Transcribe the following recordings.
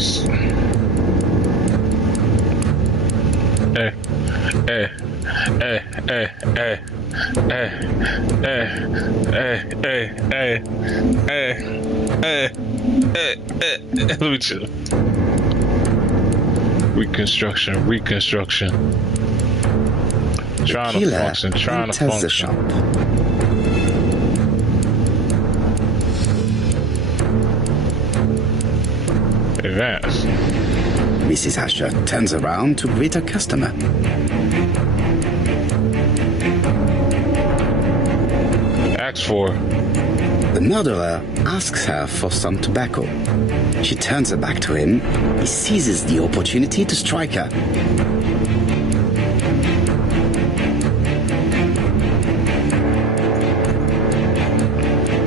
just... Hey, hey, hey, hey, hey, hey, hey, hey, hey, hey, hey, hey, hey. Let me chill. Reconstruction. Trying to function. The shop. Advance. Mrs. Asher turns around to greet her customer. Ask for. The murderer asks her for some tobacco. She turns her back to him. He seizes the opportunity to strike her.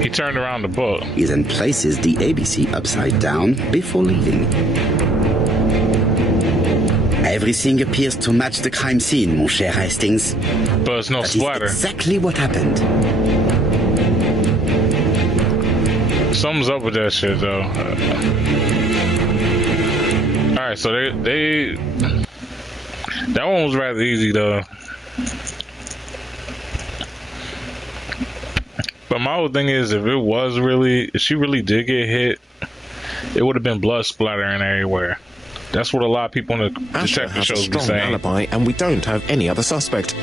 He turned around the book. He then places the ABC upside down before leaving. Everything appears to match the crime scene, mon cher Hastings. But it's no That splatter. is exactly what happened. Something's up with that shit, though. Alright, so they... That one was rather easy, though. But my whole thing is, if she really did get hit, it would have been blood splattering everywhere. That's what a lot of people in the detective shows be saying. Asher has a strong alibi, and we don't have any other suspect.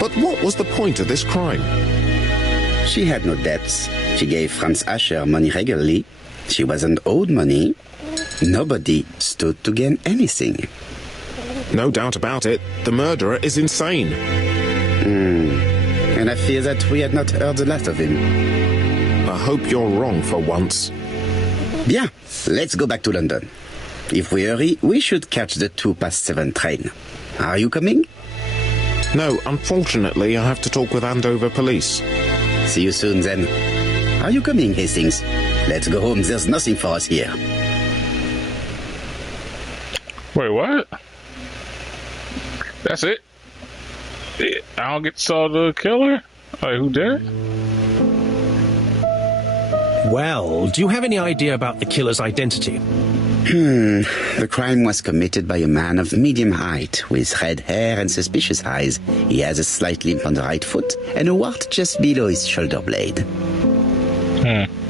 But what was the point of this crime? She had no debts. She gave Franz Asher money regularly. She wasn't owed money. Nobody stood to gain anything. No doubt about it. The murderer is insane. And I fear that we had not heard the last of him. I hope you're wrong for once. Bien, let's go back to London. If we hurry, we should catch the 7:02 train. Are you coming? No, unfortunately, I have to talk with Andover police. See you soon, then. Are you coming, Hastings? Let's go home. There's nothing for us here. Wait, what? That's it? I don't get to saw the killer? Like, who did it? Well, do you have any idea about the killer's identity? The crime was committed by a man of medium height, with red hair and suspicious eyes. He has a slight limp on the right foot and a wart just below his shoulder blade.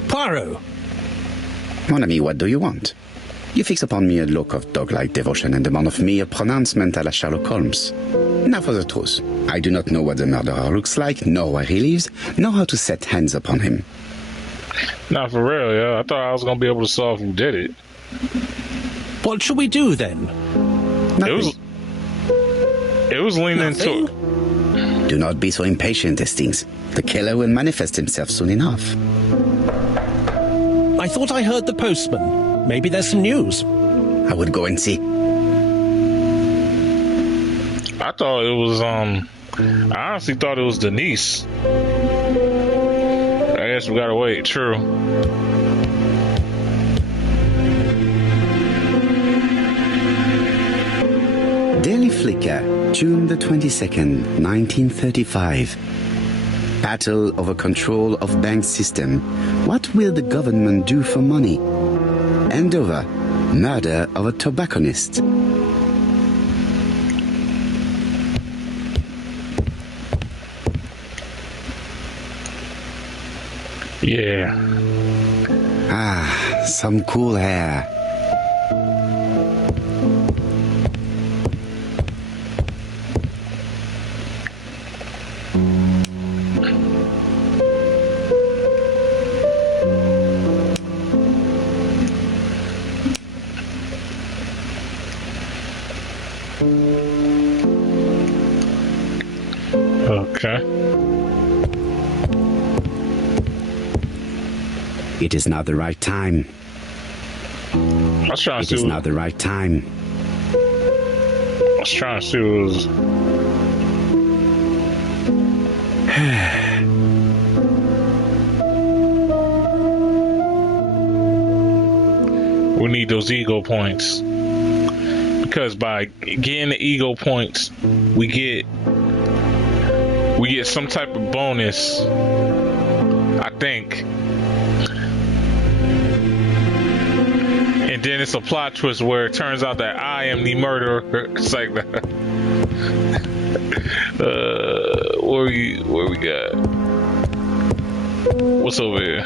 Poirot! Mon ami, what do you want? You fix upon me a look of dog-like devotion and demand of me a pronouncement à la Sherlock Holmes. Now for the truth. I do not know what the murderer looks like, nor where he lives, nor how to set hands upon him. Not for real, yeah. I thought I was going to be able to solve who did it. What should we do then? Nothing. It was leaning into it. Do not be so impatient, Hastings. The killer will manifest himself soon enough. I thought I heard the postman. Maybe there's some news. I would go and see. I thought it was, I honestly thought it was Denise. I guess we gotta wait, true. Daily Flicker, June the 22nd, 1935. Battle over control of bank system. What will the government do for money? Andover, murder of a tobacconist. Yeah. Ah, some cool hair. Okay. It is not the right time. I was trying to It see. is not the right time. I was trying to see what was. We need those ego points. Because by getting the ego points, we get some type of bonus, I think. And then it's a plot twist where it turns out that I am the murderer. It's like that. Where we got? What's over here?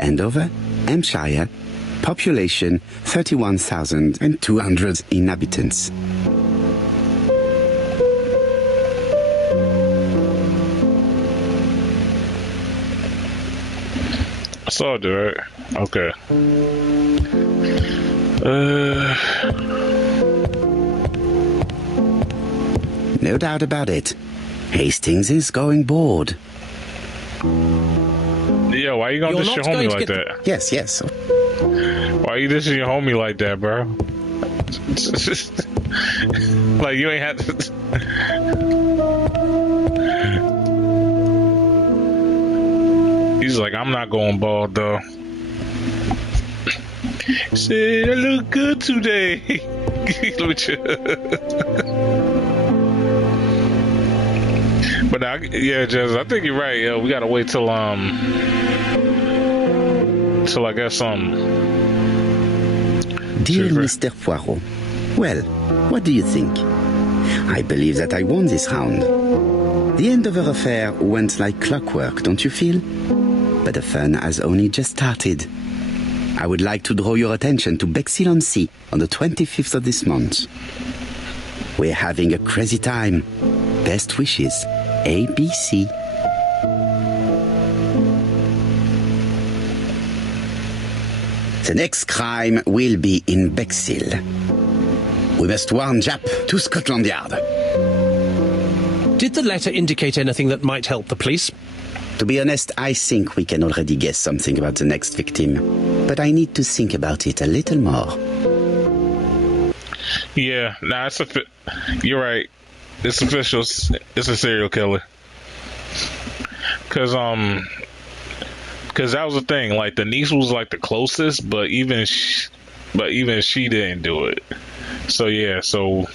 Andover, Hampshire, population 31,200 inhabitants. I saw it, right? Okay. No doubt about it. Hastings is going bored. Yeah, why you gonna You're dish your not homie going to like get- that? Yes, yes. Why you dishing your homie like that, bro? Like you ain't had to. He's like, I'm not going bald though. He said, I look good today. Look at you. But yeah, Jez, I think you're right. Yo, we gotta wait till I guess Dear Super. Mr. Poirot, well, what do you think? I believe that I won this round. The Andover affair went like clockwork, don't you feel? But the fun has only just started. I would like to draw your attention to Bexhill-on-Sea on the 25th of this month. We're having a crazy time. Best wishes, ABC. The next crime will be in Bexhill. We must warn Jap to Scotland Yard. Did the letter indicate anything that might help the police? To be honest, I think we can already guess something about the next victim. But I need to think about it a little more. Yeah, nah, you're right. It's official. It's a serial killer. Cause that was the thing. Like the niece was like the closest, but even she didn't do it. So yeah, so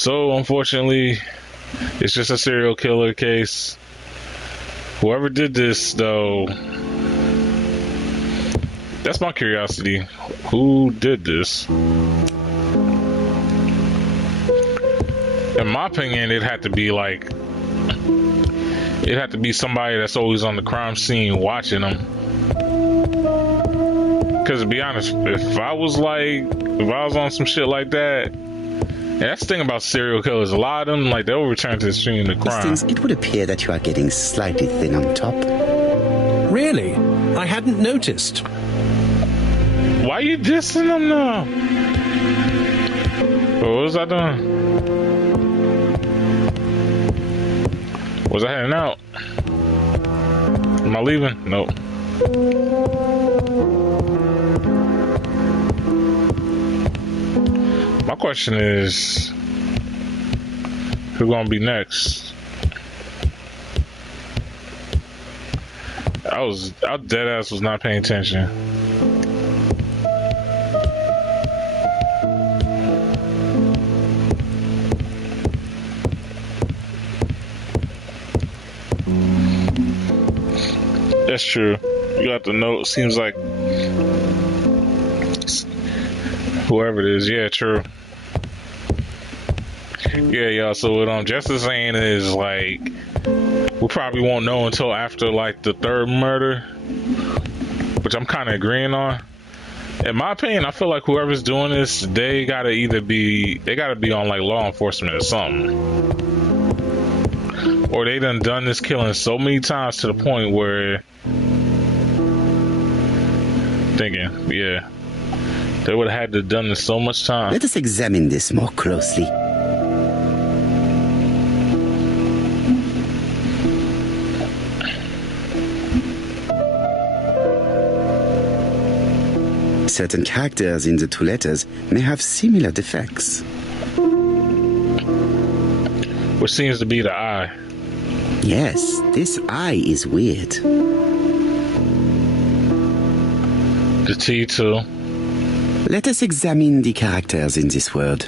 unfortunately, it's just a serial killer case. Whoever did this, though, that's my curiosity. Who did this? In my opinion, it had to be somebody that's always on the crime scene watching them. Because to be honest, if I was on some shit like that, and that's the thing about serial killers, a lot of them, like, they'll return to the scene of the crime. Hastings, it would appear that you are getting slightly thin on top. Really? I hadn't noticed. Why you dissing them now? What was I doing? Was I heading out? Am I leaving? Nope. My question is, who gonna be next? I dead ass was not paying attention. That's true. You got the note. Seems like whoever it is. Yeah, true. Yeah, y'all. So what Jess is saying is, like, we probably won't know until after like the third murder, which I'm kind of agreeing on. In my opinion, I feel like whoever's doing this, they gotta be on like law enforcement or something, or they done this killing so many times to the point where thinking, yeah, they would have had to have done this so much time. Let us examine this more closely. Certain characters in the two letters may have similar defects. Which seems to be the eye. Yes, this eye is weird. The T too. Let us examine the characters in this word.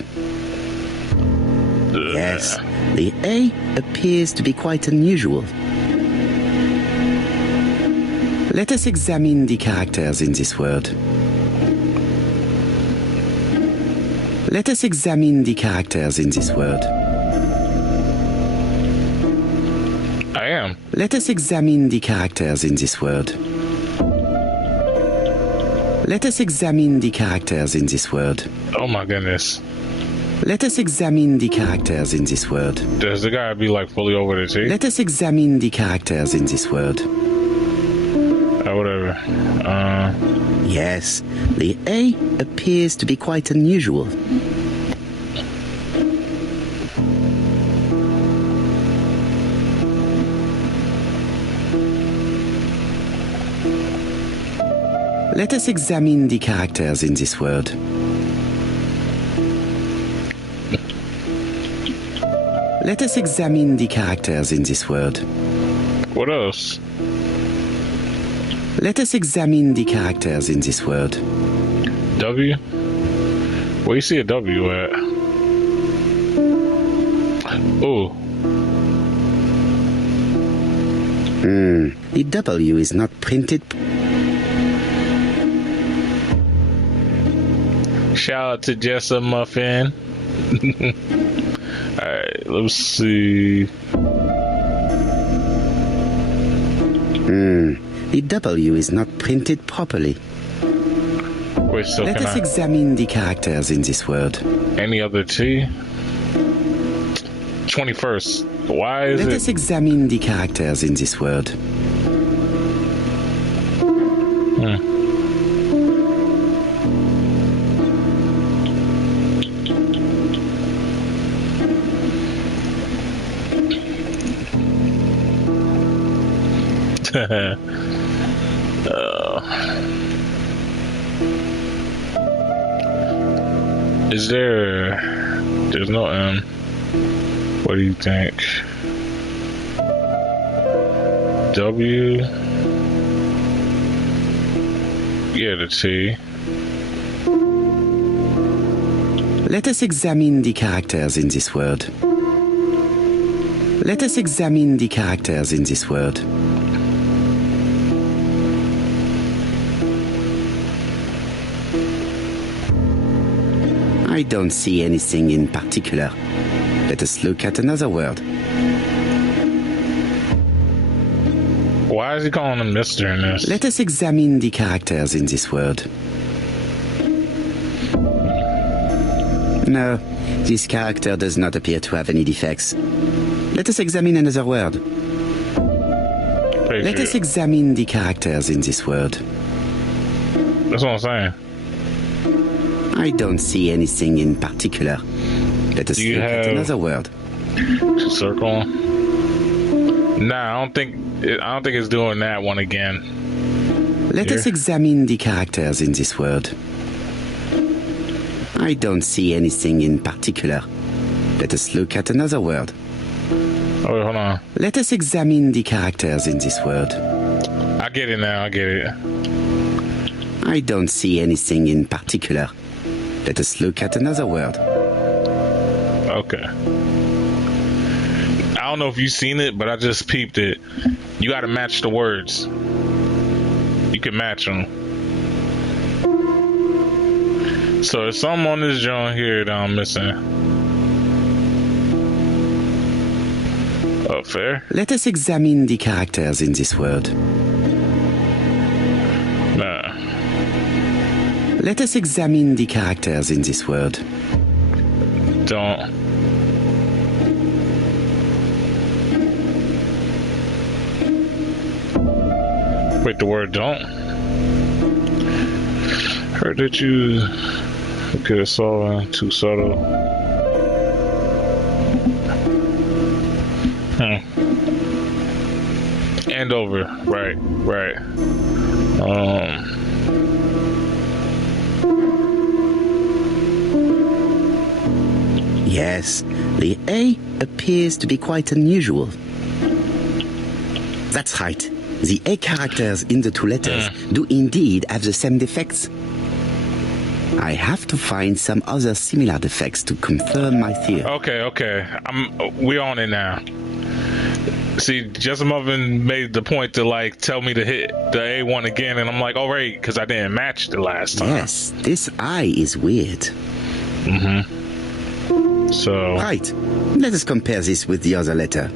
Yes, the A appears to be quite unusual. Let us examine the characters in this word. Let us examine the characters in this word. I am. Let us examine the characters in this word. Let us examine the characters in this word. Oh my goodness. Let us examine the characters in this word. Does the guy be like fully over the T? Let us examine the characters in this word. Whatever. Yes, the A appears to be quite unusual. Let us examine the characters in this word. Let us examine the characters in this word. What else? Let us examine the characters in this word. W? Where you see a W at? Oh. The W is not printed. Shout out to Jessa Muffin. Alright, let's see. The W is not printed properly. Wait, so Let can us I... examine the characters in this word. Any other T? 21st. Why is Let it... us examine the characters in this word. Is there... There's no M. What do you think? W? Yeah, the T. Let us examine the characters in this word. Let us examine the characters in this word. I don't see anything in particular. Let us look at another word. Why is he calling him Mr. in this? Let us examine the characters in this word. No, this character does not appear to have any defects. Let us examine another word. Let us examine the characters in this word. That's what I'm saying. I don't see anything in particular. Let us look at another word. Circle. Nah, I don't think it's doing that one again. Let us examine the characters in this word. I don't see anything in particular. Let us look at another word. Oh, wait, hold on. Let us examine the characters in this word. I get it now, I get it. I don't see anything in particular. Let us look at another word. Okay. I don't know if you've seen it, but I just peeped it. You gotta match the words. You can match them. So there's something on this joint here that I'm missing. Oh, fair? Let us examine the characters in this word. Nah. Let us examine the characters in this word. Don't. Wait, the word don't? Heard that you... Okay, it's all too subtle. And over. Right. Yes, the A appears to be quite unusual. That's right. The A characters in the two letters do indeed have the same defects. I have to find some other similar defects to confirm my theory. Okay. We on it now. See, Jesse Muffin made the point to like tell me to hit the A1 again, and I'm like, all right, because I didn't match the last time. Yes, this eye is weird. So Right. Let us compare this with the other letter.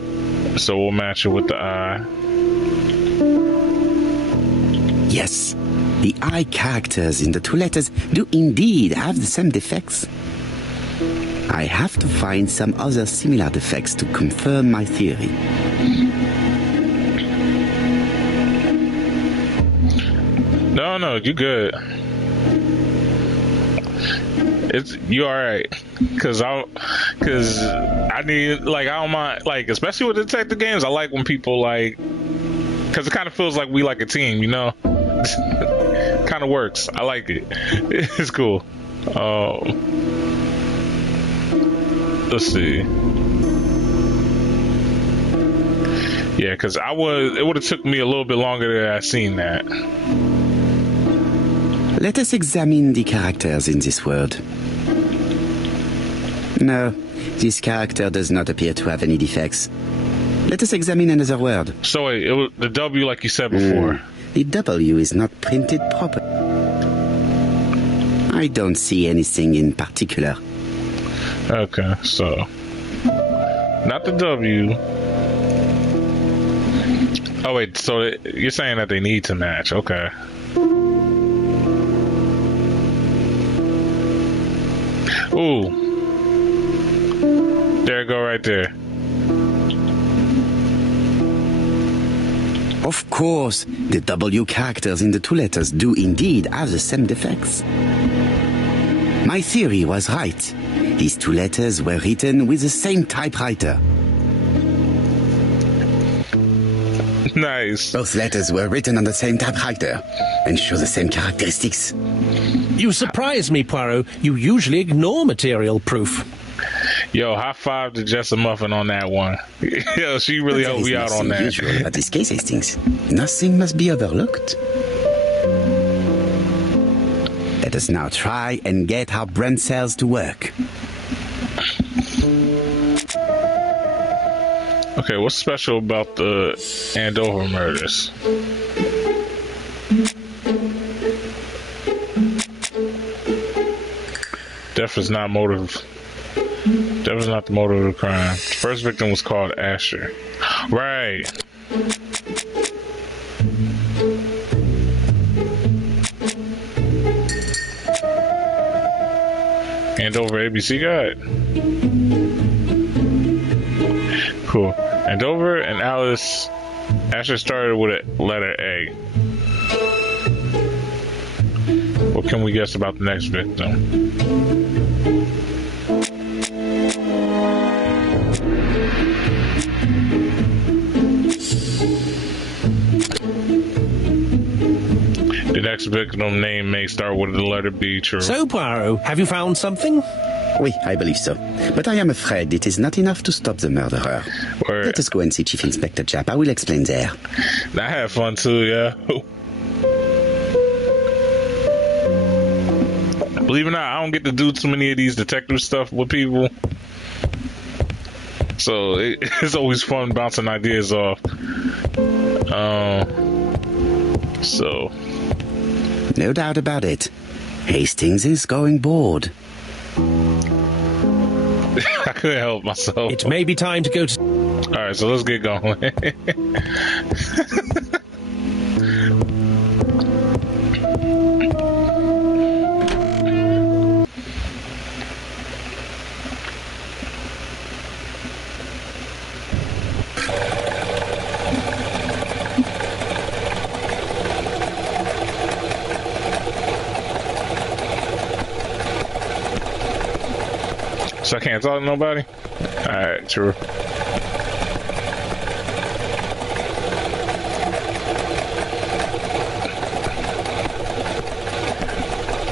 So we'll match it with the I. Yes, the I characters in the two letters do indeed have the same defects. I have to find some other similar defects to confirm my theory. No, you good. You all right? Cause I need I don't mind especially with detective games. I like when people cause it kind of feels like we like a team, you know. Kind of works. I like it. It's cool. Let's see. Yeah, cause it would have took me a little bit longer to have seen that. Let us examine the characters in this word. No, this character does not appear to have any defects. Let us examine another word. So wait, it was the W like you said before. The W is not printed properly. I don't see anything in particular. Okay, so not the W. Oh wait, so you're saying that they need to match? Okay. Ooh, there it go right there. Of course, the W characters in the two letters do indeed have the same defects. My theory was right. These two letters were written with the same typewriter. Nice. Both letters were written on the same typewriter and show the same characteristics. You surprise me, Poirot. You usually ignore material proof. Yo, high five to Jessa Muffin on that one. Yo, she really helped me out on that. There is nothing unusual about this case, Hastings. Nothing must be overlooked. Let us now try and get our brain cells to work. Okay, what's special about the Andover murders? Death is not motive. Death is not the motive of the crime. The first victim was called Asher. Right. Andover ABC guide. Cool. Andover and Alice. Asher started with a letter A. What can we guess about the next victim? The next victim name may start with the letter B, true. So, Poirot, have you found something? Oui, I believe so. But I am afraid it is not enough to stop the murderer. Word. Let us go and see Chief Inspector Japp. I will explain there. I had fun too, yeah. Believe it or not, I don't get to do too many of these detective stuff with people. So it's always fun bouncing ideas off. So. No doubt about it. Hastings is going bored. I couldn't help myself. It may be time to go to... Alright, so let's get going. So I can't talk to nobody? Alright, true.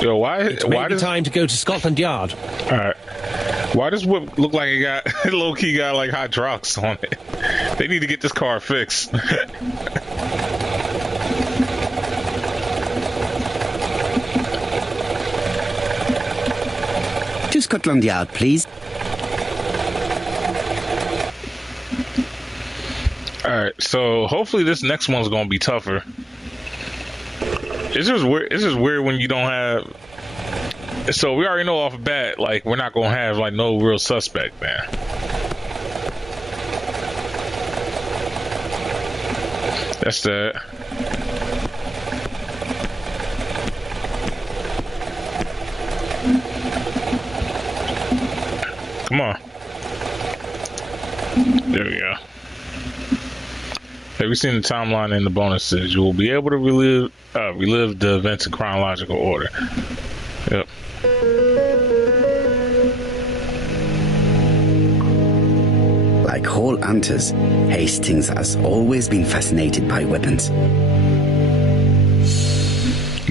Yo, why Maybe does time to go to Scotland Yard. Alright. Why does whip look like it got low key got like hydraulics on it? They need to get this car fixed. Scotland Yard, please. Alright, so hopefully this next one's gonna be tougher. It's just weird when you don't have. So we already know off the bat, like, we're not gonna have, like, no real suspect, man. That's that. Come on. There we go. Have you seen the timeline in the bonuses? You will be able to relive the events in chronological order. Yep. Like all hunters, Hastings has always been fascinated by weapons.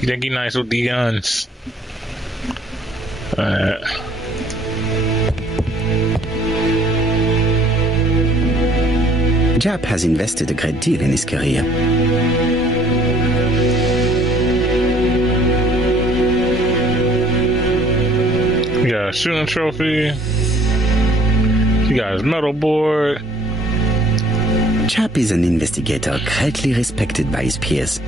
You think he's nice with the guns? Jap has invested a great deal in his career. You got a shooting trophy. You got his medal board. Jap is an investigator greatly respected by his peers.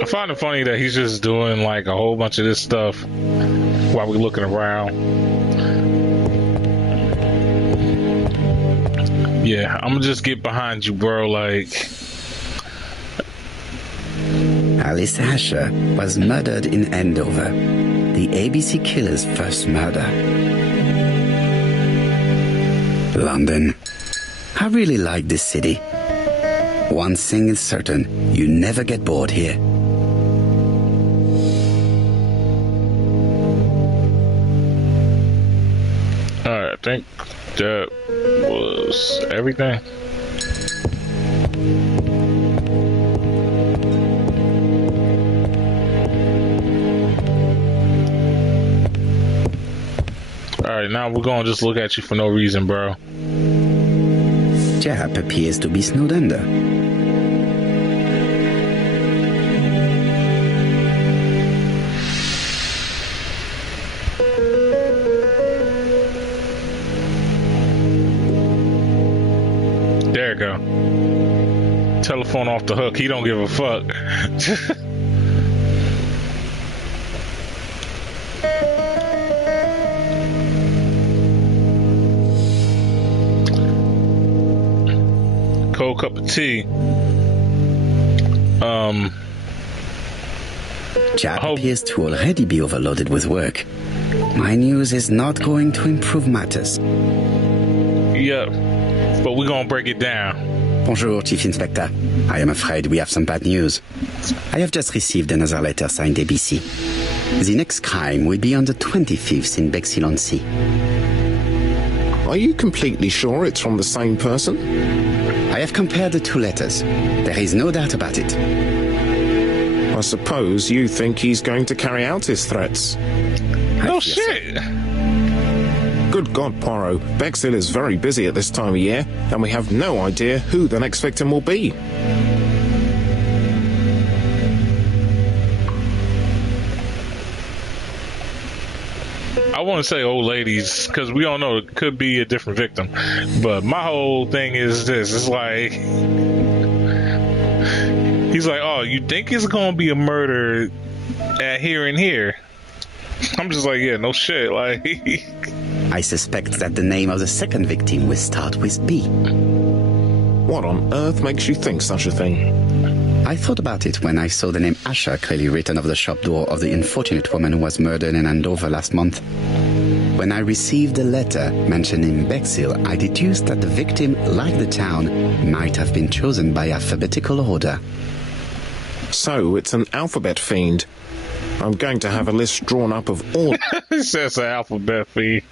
I find it funny that he's just doing like a whole bunch of this stuff while we're looking around. Yeah, I'm gonna just get behind you, bro. Like, Alice Asher was murdered in Andover, the ABC killer's first murder. London. I really like this city. One thing is certain, you never get bored here. alright, I think that was everything. Alright, now we're gonna just look at you for no reason, bro. Jap appears to be snowed under. There you go. Telephone off the hook. He don't give a fuck. Cold cup of tea. Jap appears to already be overloaded with work. My news is not going to improve matters. Yep. But we're gonna break it down. Bonjour, Chief Inspector. I am afraid we have some bad news. I have just received another letter signed ABC. The next crime will be on the 25th in Bexhill-on-Sea. Are you completely sure it's from the same person? I have compared the two letters. There is no doubt about it. I suppose you think he's going to carry out his threats. Oh fear so. shit! Good God, Poirot. Bexhill is very busy at this time of year, and we have no idea who the next victim will be. I want to say old ladies because we don't know, it could be a different victim. But my whole thing is this: it's like he's like, "Oh, you think it's gonna be a murder at here and here?" I'm just like, "Yeah, no shit." Like, I suspect that the name of the second victim will start with B. What on earth makes you think such a thing? I thought about it when I saw the name Asher clearly written over the shop door of the unfortunate woman who was murdered in Andover last month. When I received a letter mentioning Bexhill, I deduced that the victim, like the town, might have been chosen by alphabetical order. So it's an alphabet fiend. I'm going to have a list drawn up of all... it says an alphabet fiend.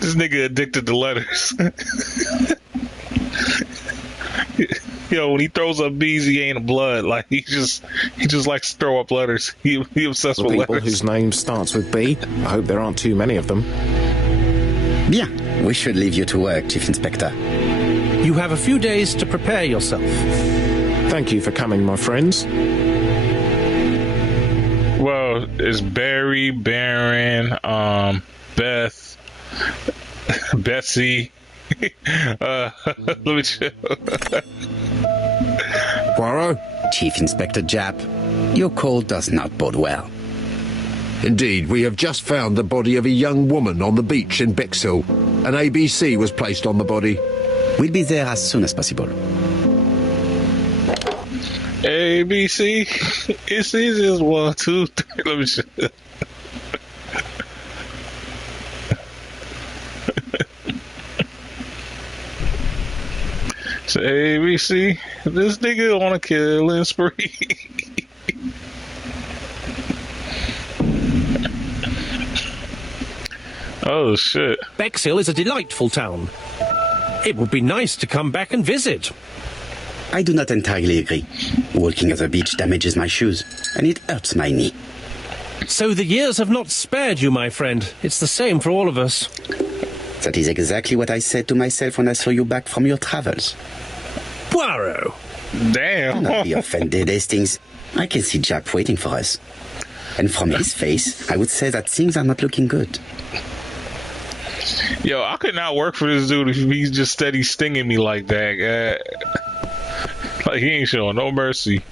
This nigga addicted to letters. Yo, when he throws up B's, he ain't a blood. Like he just likes to throw up letters. He obsessed the with people letters. whose name starts with B. I hope there aren't too many of them. Bien, we should leave you to work, Chief Inspector. You have a few days to prepare yourself. Thank you for coming, my friends. Well, it's Barry, Baron, Beth, Betsy. Let me chill. Poirot? Chief Inspector Japp, your call does not bode well. Indeed, we have just found the body of a young woman on the beach in Bexhill. An ABC was placed on the body. We'll be there as soon as possible. ABC. It's easy as 1, 2, 3. Let me chill. So ABC, this nigga on a killing spree. Oh shit. Bexhill is a delightful town. It would be nice to come back and visit. I do not entirely agree. Walking on the beach damages my shoes, and it hurts my knee. So the years have not spared you, my friend. It's the same for all of us. That is exactly what I said to myself when I saw you back from your travels. Poirot! Do Damn. not be offended, Hastings. I can see Japp waiting for us. And from his face, I would say that things are not looking good. Yo, I could not work for this dude if he's just steady stinging me like that. Like he ain't showing no mercy.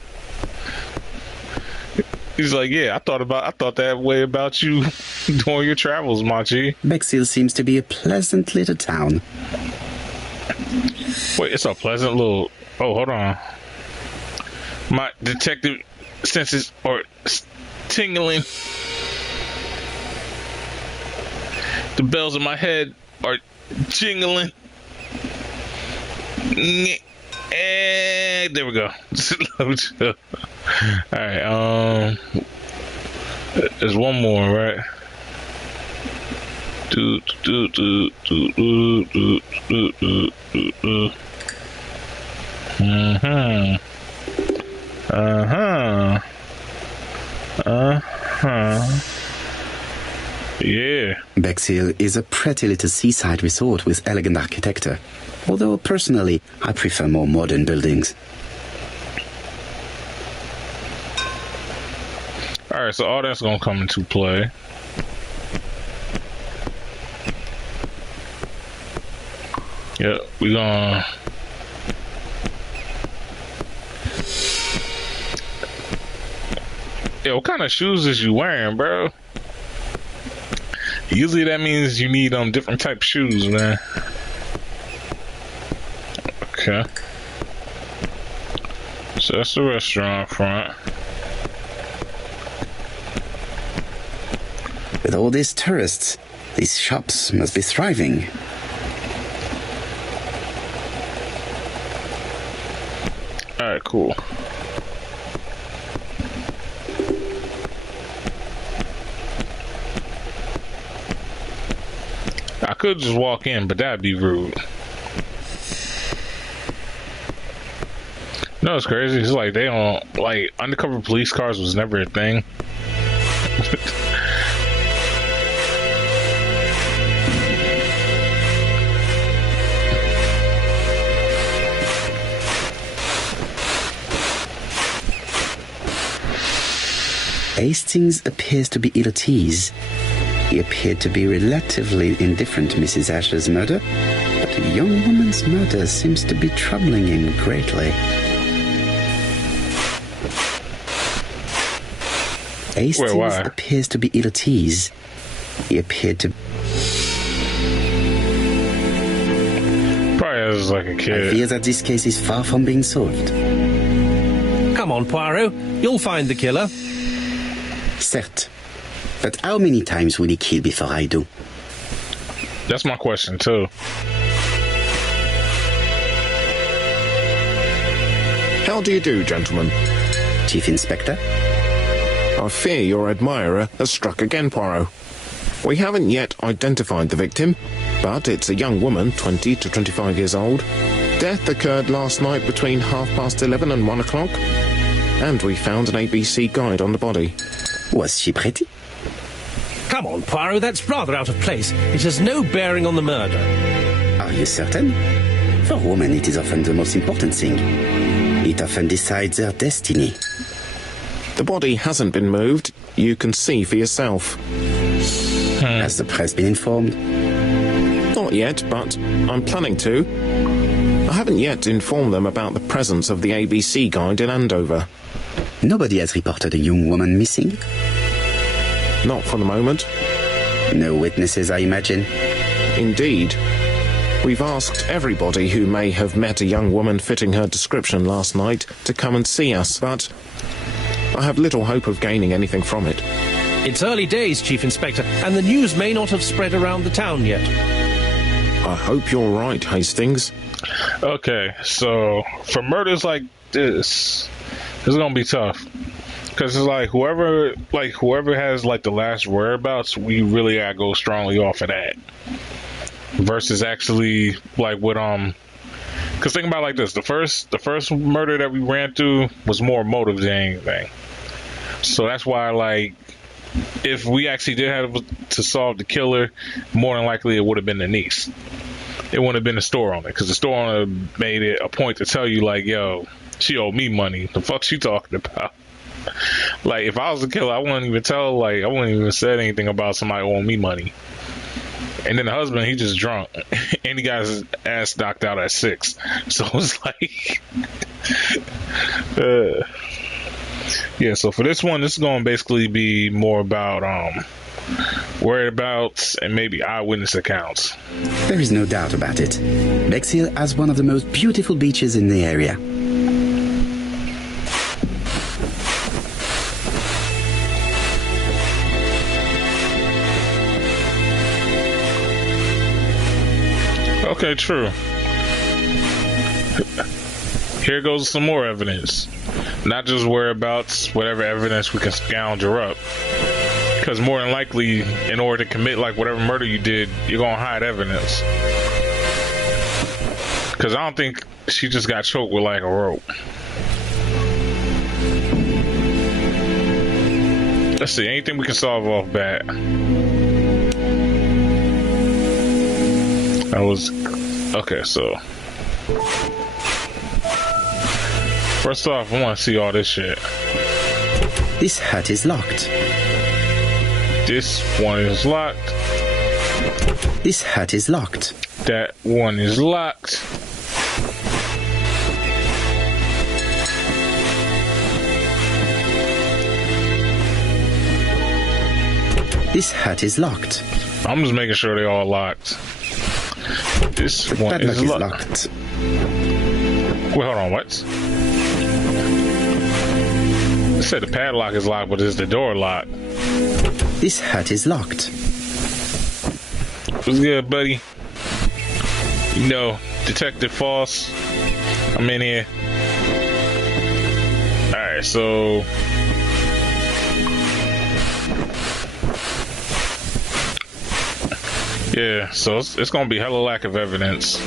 He's like, yeah, I thought that way about you during your travels, Machi. Bexhill seems to be a pleasant little town. Wait, it's a pleasant little. Oh, hold on. My detective senses are tingling. The bells in my head are jingling. And there we go. Alright, there's one more, right? Yeah. Bexhill is a pretty little seaside resort with elegant architecture. Although, personally, I prefer more modern buildings. Alright, so all that's gonna come into play. Yep, we gonna... Yo, what kind of shoes is you wearing, bro? Usually that means you need different type shoes, man. Okay. So that's the restaurant front. With all these tourists, these shops must be thriving. Alright, cool. I could just walk in, but that'd be rude. No, it's crazy. It's like they don't like undercover police cars was never a thing. Hastings appears to be ill at ease. He appeared to be relatively indifferent to Mrs. Asher's murder, but a young woman's murder seems to be troubling him greatly. Hastings appears to be ill at ease. He appeared to... Probably as like a kid. I fear that this case is far from being solved. Come on, Poirot. You'll find the killer. Certes. But how many times will he kill before I do? That's my question, too. How do you do, gentlemen? Chief Inspector? I fear your admirer has struck again, Poirot. We haven't yet identified the victim, but it's a young woman, 20 to 25 years old. Death occurred last night between 11:30 and 1 o'clock, and we found an ABC guide on the body. Was she pretty? Come on, Poirot, that's rather out of place. It has no bearing on the murder. Are you certain? For women, it is often the most important thing. It often decides their destiny. The body hasn't been moved. You can see for yourself. Has the press been informed? Not yet, but I'm planning to. I haven't yet informed them about the presence of the ABC guide in Andover. Nobody has reported a young woman missing? Not for the moment. No witnesses, I imagine. Indeed. We've asked everybody who may have met a young woman fitting her description last night to come and see us, but I have little hope of gaining anything from it. It's early days, Chief Inspector, and the news may not have spread around the town yet. I hope you're right, Hastings. Okay, so for murders like this, it's gonna be tough. Because it's like whoever has like the last whereabouts, we really gotta go strongly off of that. Versus actually like what because think about it like this: the first murder that we ran through was more motive than anything. So that's why, like, if we actually did have to solve the killer, more than likely it would have been the niece. It wouldn't have been the store owner, because the store owner made it a point to tell you, like, yo, she owed me money. The fuck's you talking about? Like, if I was the killer, I wouldn't even said anything about somebody owing me money. And then the husband, he just drunk, and he got his ass knocked out at 6. So it's like, yeah. So for this one, this is going to basically be more about whereabouts and maybe eyewitness accounts. There is no doubt about it. Bexhill has one of the most beautiful beaches in the area. Okay, true. Here goes some more evidence. Not just whereabouts, whatever evidence we can scoundrel up. Because more than likely, in order to commit like whatever murder you did, you're going to hide evidence. Because I don't think she just got choked with like a rope. Let's see, anything we can solve off bat. That was okay. So first off, I want to see all this shit. This hut is locked. This one is locked. This hut is locked. That one is locked. This hut is locked. I'm just making sure they're all locked. This one Padlock is locked. Wait, hold on, what? It said the padlock is locked, but is the door locked? This hut is locked. What's good, buddy? You know, Detective Foss. I'm in here. Alright, so yeah, so it's gonna be hella lack of evidence.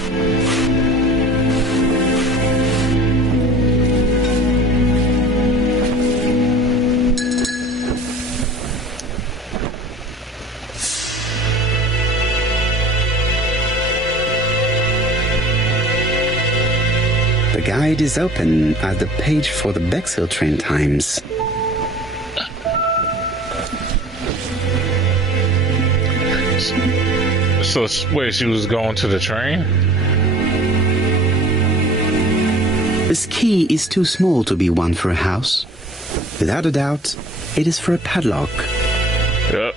The guide is open at the page for the Bexhill train times. So wait, she was going to the train? This key is too small to be one for a house. Without a doubt, it is for a padlock. Yep.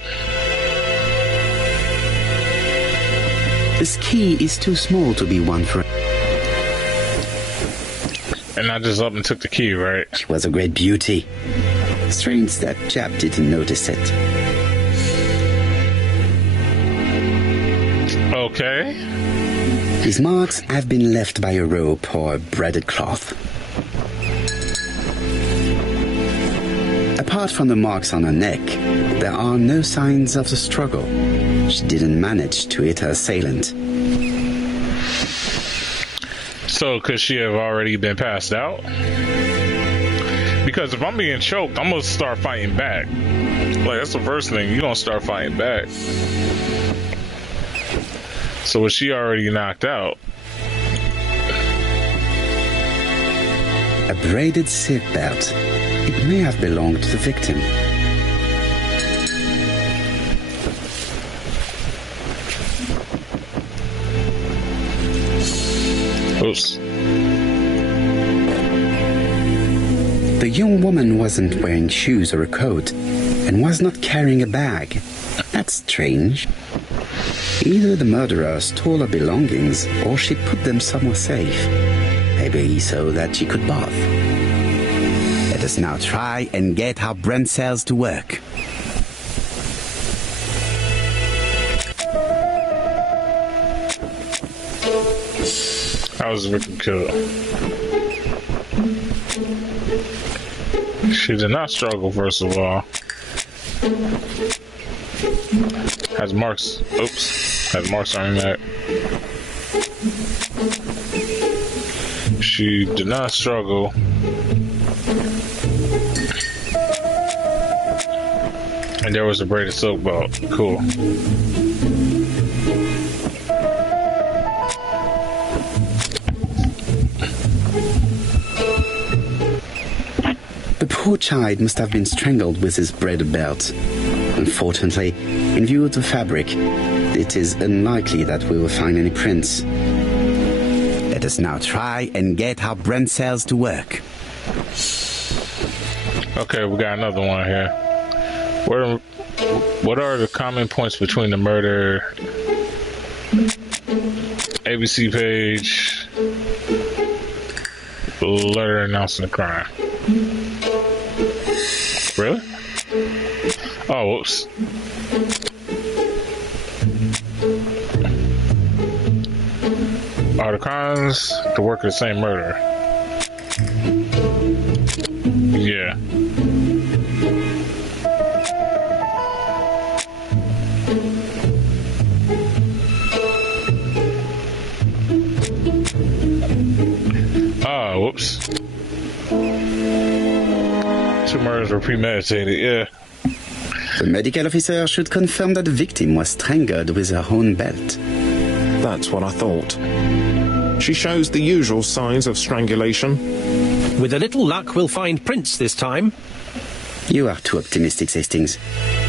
This key is too small to be one for... And I just up and took the key, right? She was a great beauty. Strange that chap didn't notice it. Okay. His marks have been left by a rope or a braided cloth. Apart from the marks on her neck, there are no signs of the struggle. She didn't manage to hit her assailant. So could she have already been passed out? Because if I'm being choked, I'm gonna start fighting back. Like, that's the first thing. You're gonna start fighting back. So was she already knocked out? A braided silk belt. It may have belonged to the victim. Oops. The young woman wasn't wearing shoes or a coat and was not carrying a bag. That's strange. Either the murderer stole her belongings or she put them somewhere safe. Maybe so that she could bath. Let us now try and get our brain cells to work. How was the victim killed? She did not struggle, first of all. Has marks. Oops. Has marks on her neck. She did not struggle. And there was a braided silk belt. Cool. The poor child must have been strangled with his braided belt. Unfortunately, in view of the fabric, it is unlikely that we will find any prints. Let us now try and get our brain cells to work. Okay, we got another one here. What are the common points between the murder, ABC page, letter announcing the crime? Really? Oh, whoops. Are the crimes the work of the same murderer? Yeah. Oh, whoops. Two murders were premeditated, yeah. The medical officer should confirm that the victim was strangled with her own belt. That's what I thought. She shows the usual signs of strangulation. With a little luck, we'll find prints this time. You are too optimistic, Hastings.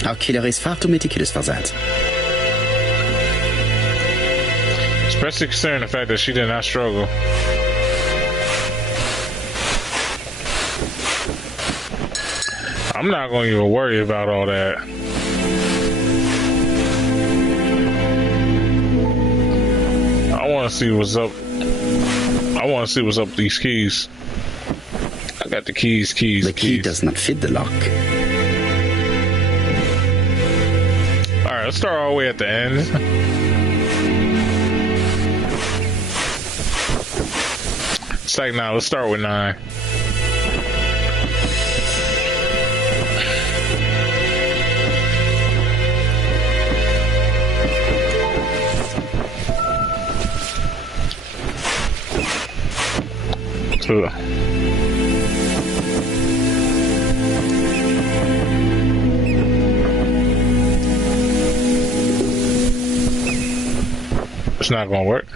Our killer is far too meticulous for that. Especially considering the fact that she did not struggle. I'm not going to even worry about all that. I want to see what's up. I want to see what's up with these keys. I got the keys. The key does not fit the lock. Alright, let's start all the way at the end. It's like, now let's start with 9. Ugh. It's not gonna work.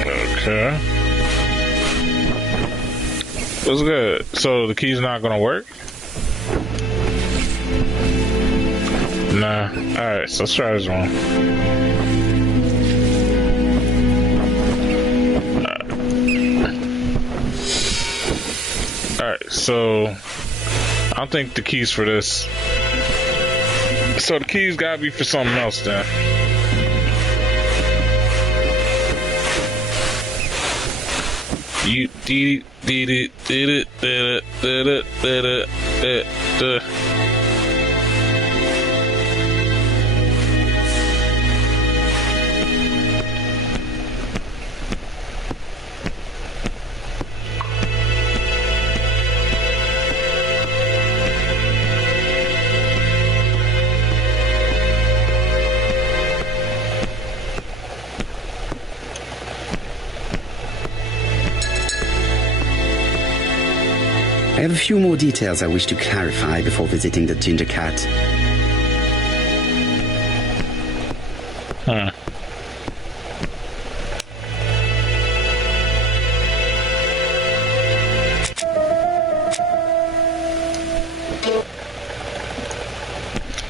Okay. That's good. So the key's not gonna work? Nah. Alright, so let's try this one. Alright, so I don't think the key's for this. So the keys gotta be for something else then. You did it. I have a few more details I wish to clarify before visiting the ginger cat. Huh.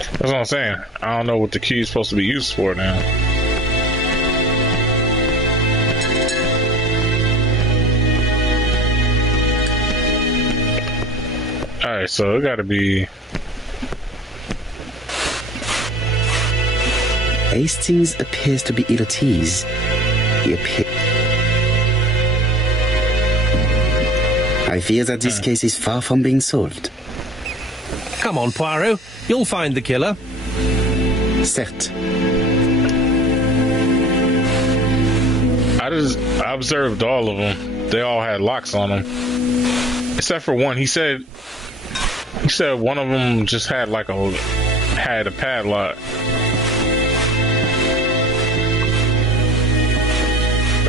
That's what I'm saying. I don't know what the key is supposed to be used for now. Alright, so it gotta be... Hastings appears to be ill at ease. I fear that this case is far from being solved. Come on, Poirot. You'll find the killer. Certes. I observed all of them. They all had locks on them, except for one. He said one of them just had had a padlock.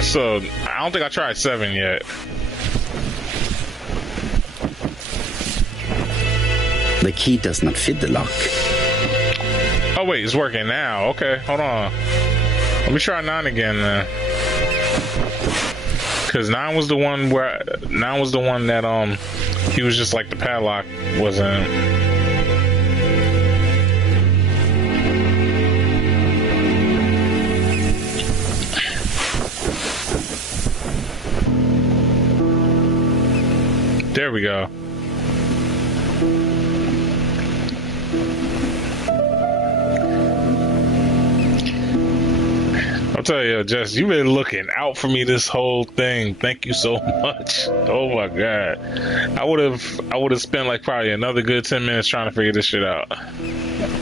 So I don't think I tried 7 yet. The key does not fit the lock. Oh wait, it's working now. Okay, hold on. Let me try 9 again then. Cause 9 was the one that he was just like the padlock wasn't. There we go. I'll tell you, Jess, you've been looking out for me this whole thing. Thank you so much. Oh my god, I would have spent like probably another good 10 minutes trying to figure this shit out. All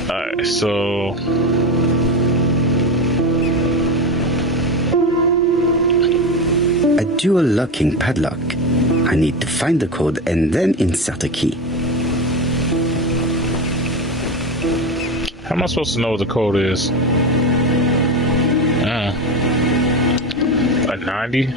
right, so A dual locking padlock. I need to find the code and then insert a key. how am I supposed to know what the code is? A 90?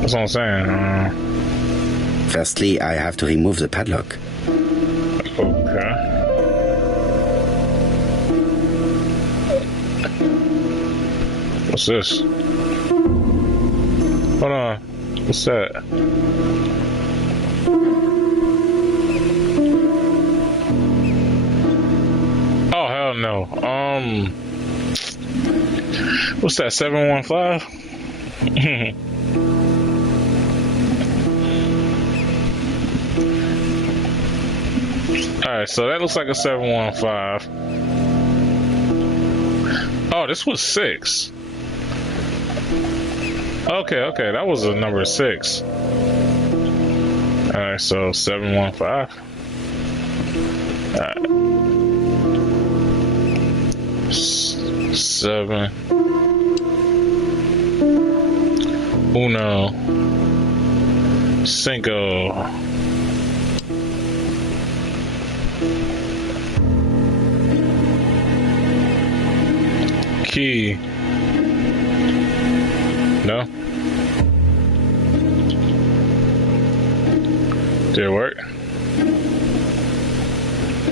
That's what I'm saying. Firstly, I have to remove the padlock. Okay. What's this? Hold on. What's that? Oh hell no. What's that? 715? Alright, so that looks like a 715. Oh, this was 6. Okay, that was a number 6. Alright, so 715. Alright. 7 Uno Cinco. Key. No. Did it work?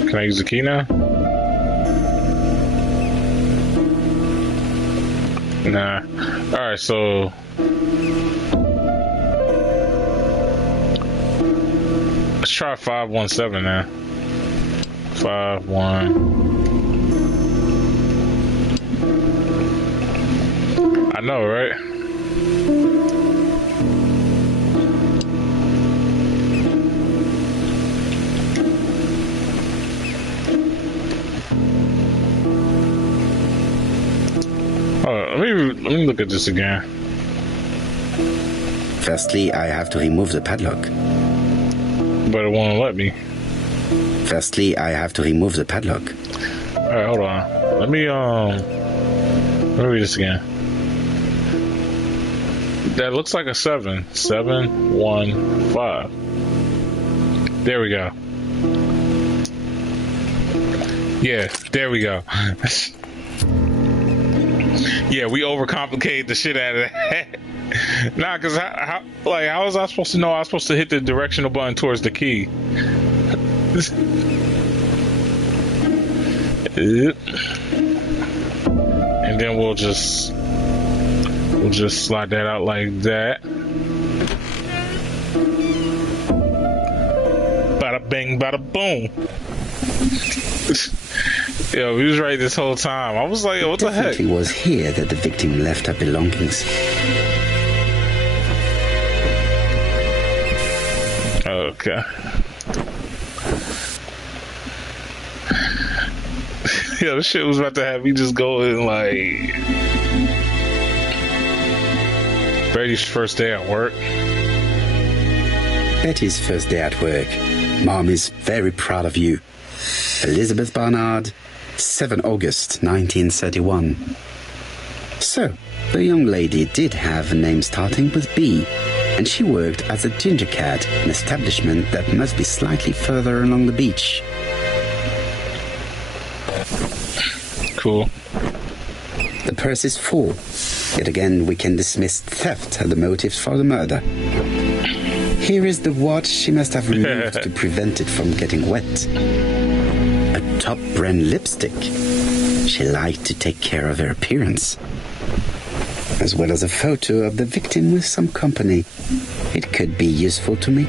Can I use the key now? Nah. Alright, so let's try 517 now. 51. I know, right? Let me look at this again. Firstly, I have to remove the padlock. But it won't let me. Firstly, I have to remove the padlock. Alright, hold on. Let me read this again. That looks like a 7. 715. There we go. Yeah, there we go. Yeah, we overcomplicated the shit out of that. Nah, because how was I supposed to know I was supposed to hit the directional button towards the key? And then we'll just slide that out like that. Bada bing, bada boom. Yo, he was right this whole time. I was like, what the heck? It was here that the victim left her belongings. Okay. Yeah, this shit was about to have me just going like Betty's first day at work. Betty's first day at work. Mom is very proud of you. Elizabeth Barnard, 7 August 1931. So, the young lady did have a name starting with B, and she worked as a ginger cat, an establishment that must be slightly further along the beach. Cool. The purse is full. Yet again, we can dismiss theft as the motives for the murder. Here is the watch she must have removed to prevent it from getting wet. A top brand lipstick. She liked to take care of her appearance. As well as a photo of the victim with some company. It could be useful to me.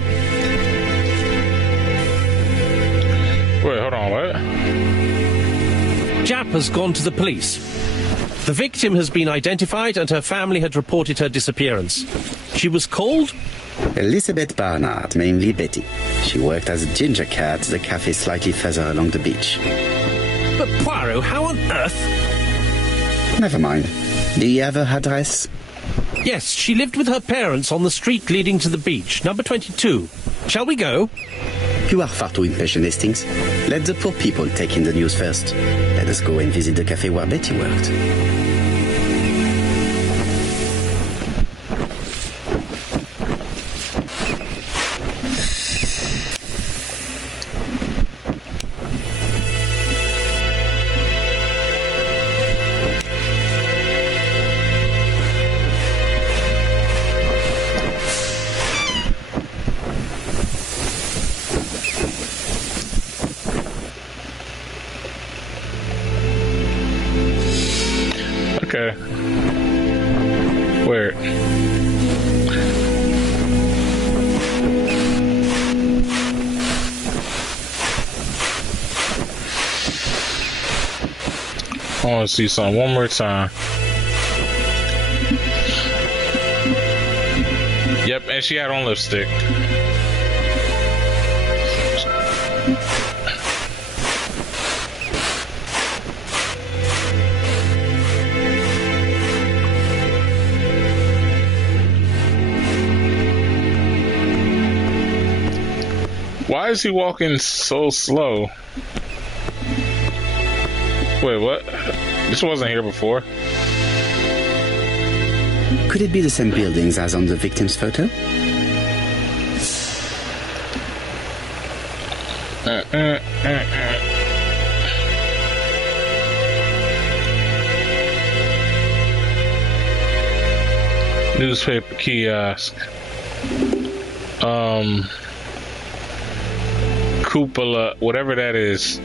Wait, hold on, what? Jap has gone to the police. The victim has been identified and her family had reported her disappearance. She was called Elizabeth Barnard, mainly Betty. She worked as a ginger cat at the cafe slightly further along the beach. But Poirot, how on earth? Never mind. Do you have her address? Yes, she lived with her parents on the street leading to the beach, number 22. Shall we go? You are far too impatient, Hastings. Let the poor people take in the news first. Let us go and visit the cafe where Betty worked. Okay. Where? I want to see something one more time. Yep, and she had on lipstick. Why is he walking so slow? Wait, what? This wasn't here before. Could it be the same buildings as on the victim's photo? Newspaper kiosk. Cupola, whatever that is.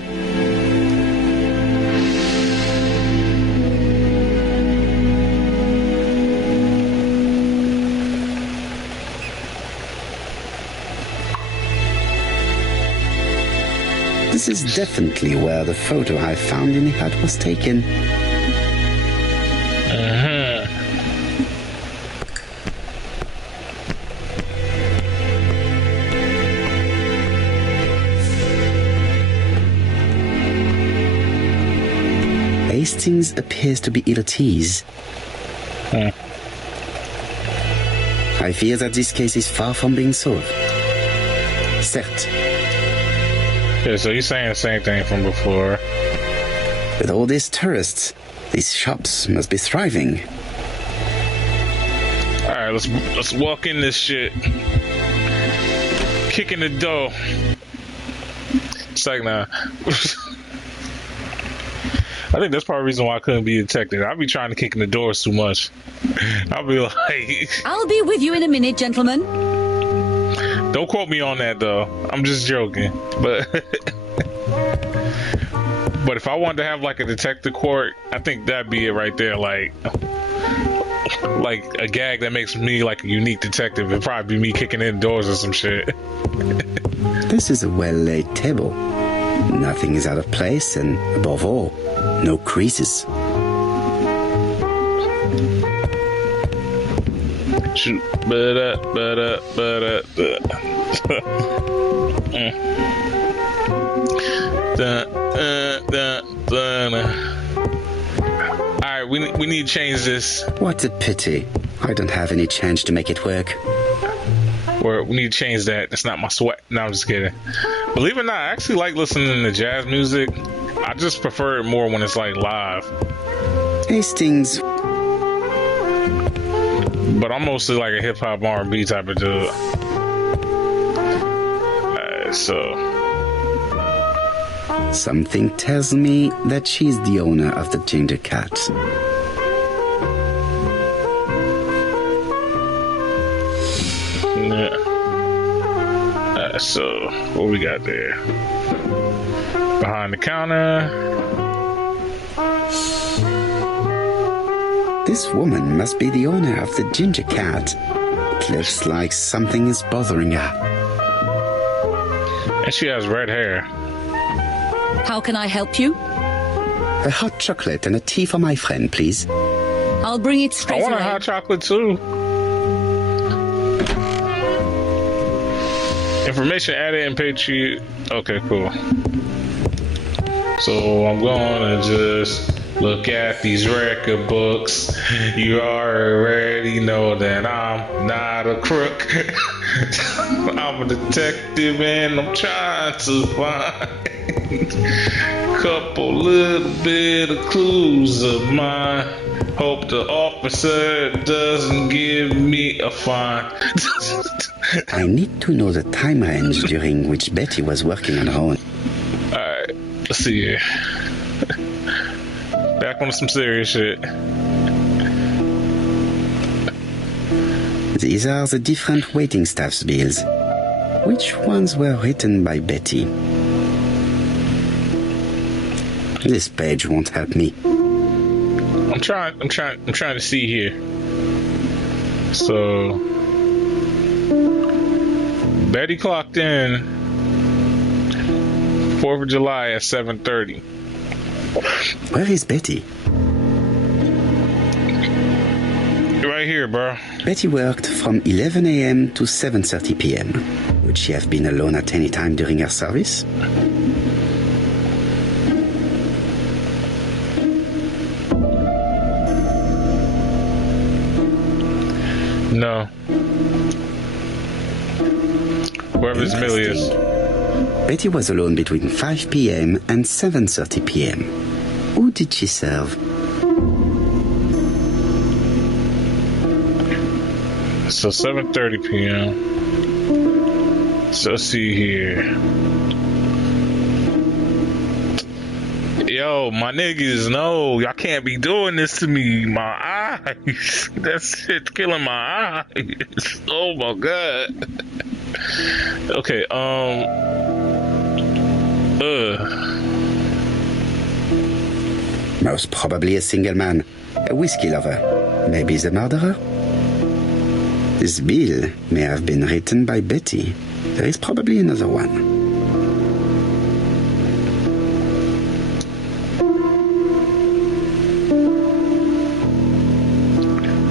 This is definitely where the photo I found in the hut was taken. Hastings appears to be ill at ease. I fear that this case is far from being solved. Certes. Yeah, so he's saying the same thing from before. With all these tourists, these shops must be thriving. Alright, let's walk in this shit. Kicking the door. It's like, nah. I think that's part of the reason why I couldn't be a detective. I'd be trying to kick in the doors too much. I'd be like... I'll be with you in a minute, gentlemen. Don't quote me on that, though. I'm just joking. But but if I wanted to have like a detective court, I think that'd be it right there. Like a gag that makes me like a unique detective. It'd probably be me kicking in doors or some shit. This is a well-laid table. Nothing is out of place, and above all, no creases. Shoot. Alright, we need to change this. What a pity. I don't have any change to make it work. Or we need to change that. That's not my sweat. No, I'm just kidding. Believe it or not, I actually like listening to jazz music. I just prefer it more when it's like live. Hastings. But I'm mostly like a hip hop R&B type of dude. So Something tells me that she's the owner of the ginger cat. yeah. So what we got there? Behind the counter. This woman must be the owner of the ginger cat. It looks like something is bothering her. And she has red hair. How can I help you? A hot chocolate and a tea for my friend, please. I'll bring it I straight want away. a hot chocolate too. Information added and paid to you. Okay, cool. So I'm gonna just look at these record books. You already know that I'm not a crook. I'm a detective and I'm trying to find a couple little bit of clues of mine. Hope the officer doesn't give me a fine. I need to know the time range during which Betty was working on her own. Alright, let's see here. Back on some serious shit. These are the different waiting staff's bills. Which ones were written by Betty? This page won't help me. I'm trying to see here. So Betty clocked in 4th of July at 7:30. Where is Betty? Right here, bro. Betty worked from 11 a.m. to 7:30 p.m. Would she have been alone at any time during her service? No. Whoever's Millie is. Betty was alone between 5 p.m. and 7:30 p.m. Who did she serve? So 7:30 p.m. So let's see here. Yo, my niggas, no, y'all can't be doing this to me. My eyes, that shit's killing my eyes. Oh my god. Okay, Most probably a single man, a whiskey lover. Maybe the murderer? This bill may have been written by Betty. There is probably another one.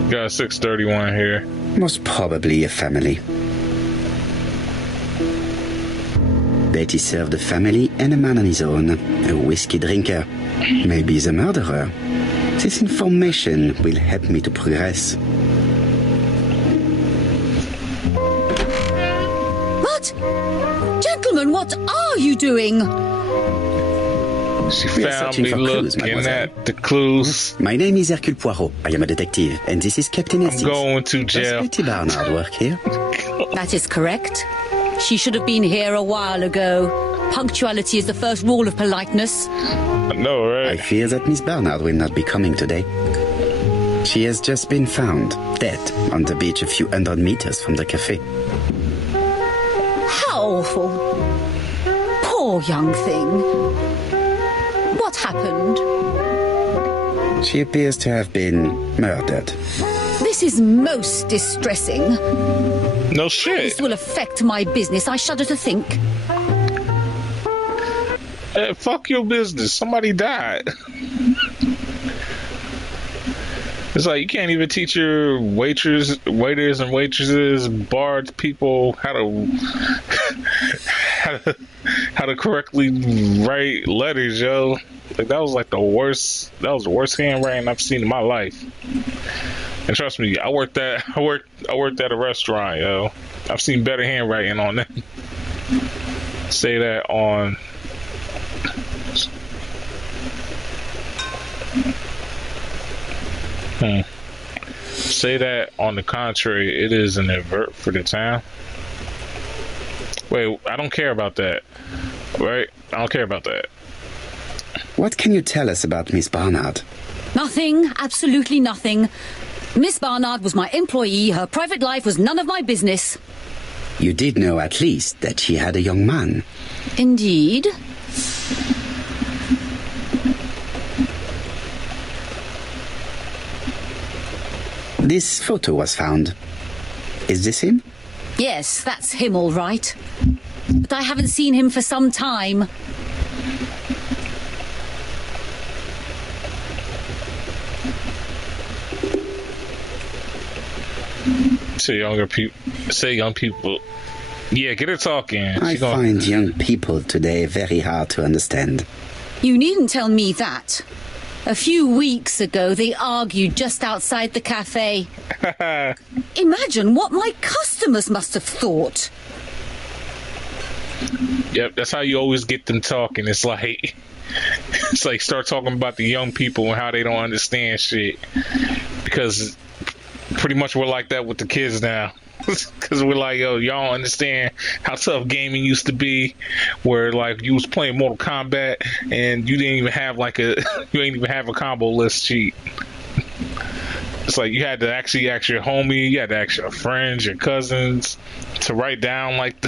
got 631 here. Most probably a family. Betty served a family and a man on his own, a whiskey drinker. Maybe the murderer. This information will help me to progress. What? Gentlemen, what are you doing? She We are found searching me for clues, looking mademoiselle. at the clues. My name is Hercule Poirot. I am a detective, and this is Captain I'm Hastings. going to Does jail. Betty Barnard work here? That is correct. She should have been here a while ago. Punctuality is the first rule of politeness. I know, I right? fear that Miss Barnard will not be coming today. She has just been found, dead, on the beach a few hundred meters from the cafe. How awful. Poor young thing. What happened? She appears to have been murdered. This is most distressing. No This shit. will affect my business. I shudder to think. Hey, fuck your business. Somebody died. It's like you can't even teach your waiters and waitresses, bards, people how to correctly write letters, yo. Like that was the worst handwriting I've seen in my life. And trust me, I worked at a restaurant, yo. I've seen better handwriting on that. Say that on. Say that on the contrary, it is an advert for the town. Wait, I don't care about that. Right? I don't care about that. What can you tell us about Miss Barnard? Nothing, absolutely nothing. Miss Barnard was my employee. Her private life was none of my business. You did know at least that she had a young man. Indeed. This photo was found. Is this him? Yes, that's him all right. But I haven't seen him for some time. Say young people. Yeah, get her talking. I find young people today very hard to understand. You needn't tell me that. A few weeks ago, they argued just outside the cafe. Imagine what my customers must have thought. Yep, that's how you always get them talking. It's like start talking about the young people and how they don't understand shit. Because pretty much we're like that with the kids now. Because we're like, yo, y'all don't understand how tough gaming used to be, where like you was playing Mortal Kombat and you didn't even have a combo list sheet. It's like you had to actually ask your homie, you had to ask your friends, your cousins to write down like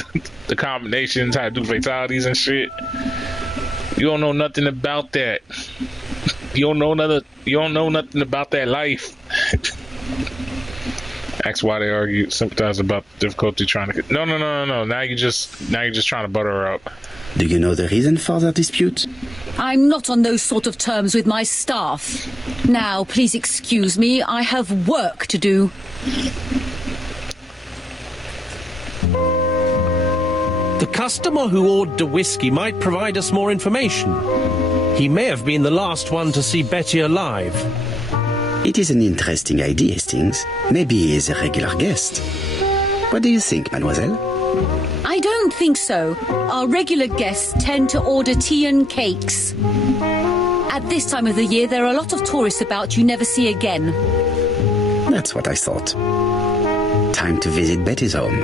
the combinations, how to do fatalities and shit. You don't know nothing about that. You don't know nothing about that life. That's why they argue, sympathize about the difficulty trying to. No. Now you're just trying to butter her up. Do you know the reason for their dispute? I'm not on those sort of terms with my staff. Now, please excuse me. I have work to do. The customer who ordered a whiskey might provide us more information. He may have been the last one to see Betty alive. It is an interesting idea, Hastings. Maybe he is a regular guest. What do you think, mademoiselle? I don't think so. Our regular guests tend to order tea and cakes. At this time of the year, there are a lot of tourists about you never see again. That's what I thought. Time to visit Betty's home.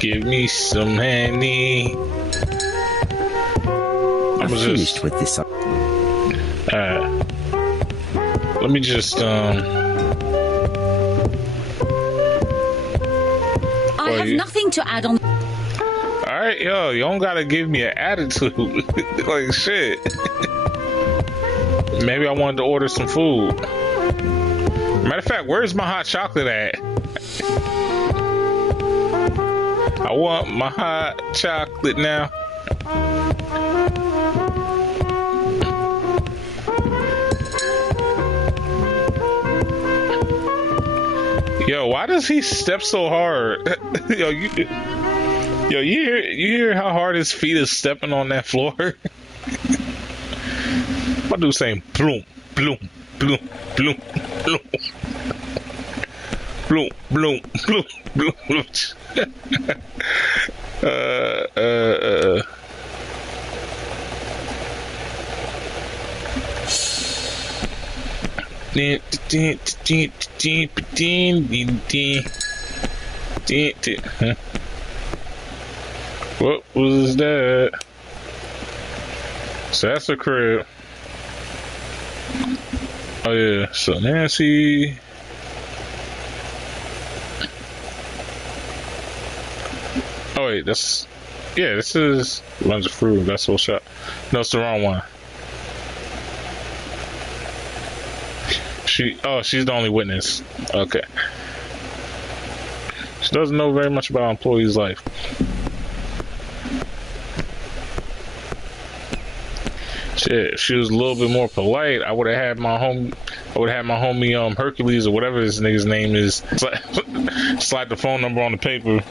Give me some honey. I'm finished with this. Let me just I have nothing to add on. Alright, yo, you don't gotta give me an attitude. Like shit. Maybe I wanted to order some food. Matter of fact, where's my hot chocolate at? I want my hot chocolate now. Yo, why does he step so hard? You hear how hard his feet is stepping on that floor? My dude saying bloom, bloom, bloom, bloom, bloom, bloom, bloom, bloom, bloom, bloom. What was that? So that's her crib. Oh yeah, so Nancy. Oh wait, this is Lunch of Fruit. That's whole shot. No, it's the wrong one. She's the only witness. Okay. She doesn't know very much about employee's life. Shit, if she was a little bit more polite, I would have had my homie Hercules or whatever this nigga's name is slide the phone number on the paper.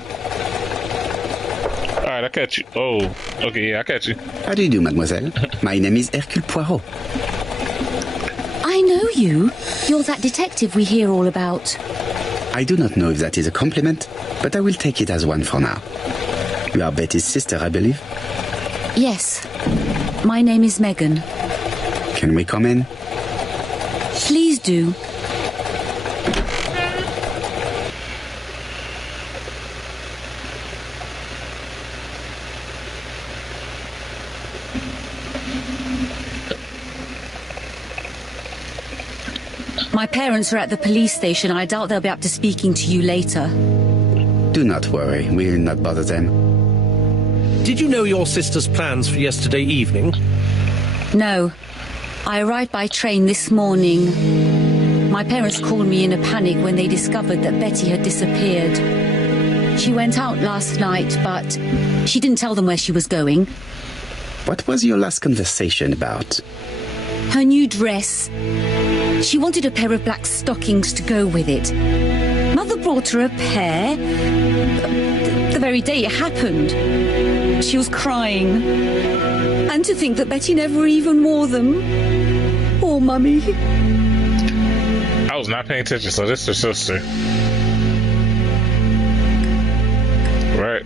Alright, I catch you. Oh, okay, yeah, I catch you. How do you do, mademoiselle? My name is Hercule Poirot. I know you. You're that detective we hear all about. I do not know if that is a compliment, but I will take it as one for now. You are Betty's sister, I believe? Yes. My name is Megan. Can we come in? Please do. My parents are at the police station. I doubt they'll be up to speaking to you later. Do not worry, we will not bother them. Did you know your sister's plans for yesterday evening? No. I arrived by train this morning. My parents called me in a panic when they discovered that Betty had disappeared. She went out last night, but she didn't tell them where she was going. What was your last conversation about? Her new dress. She wanted a pair of black stockings to go with it. Mother brought her a pair. The very day it happened. She was crying. And to think that Betty never even wore them. Poor Mummy. I was not paying attention, so this is her sister. Right.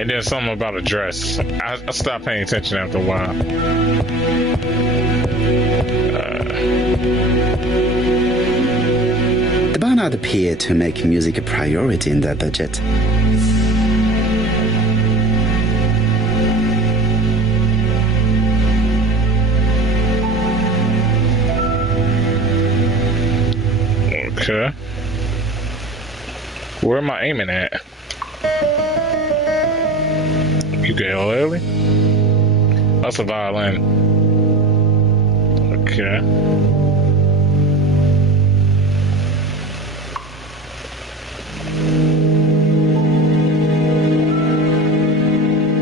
And then something about a dress. I stopped paying attention after a while. The Barnard appeared to make music a priority in their budget. Okay. Where am I aiming at? Ukulele? That's a violin. Okay.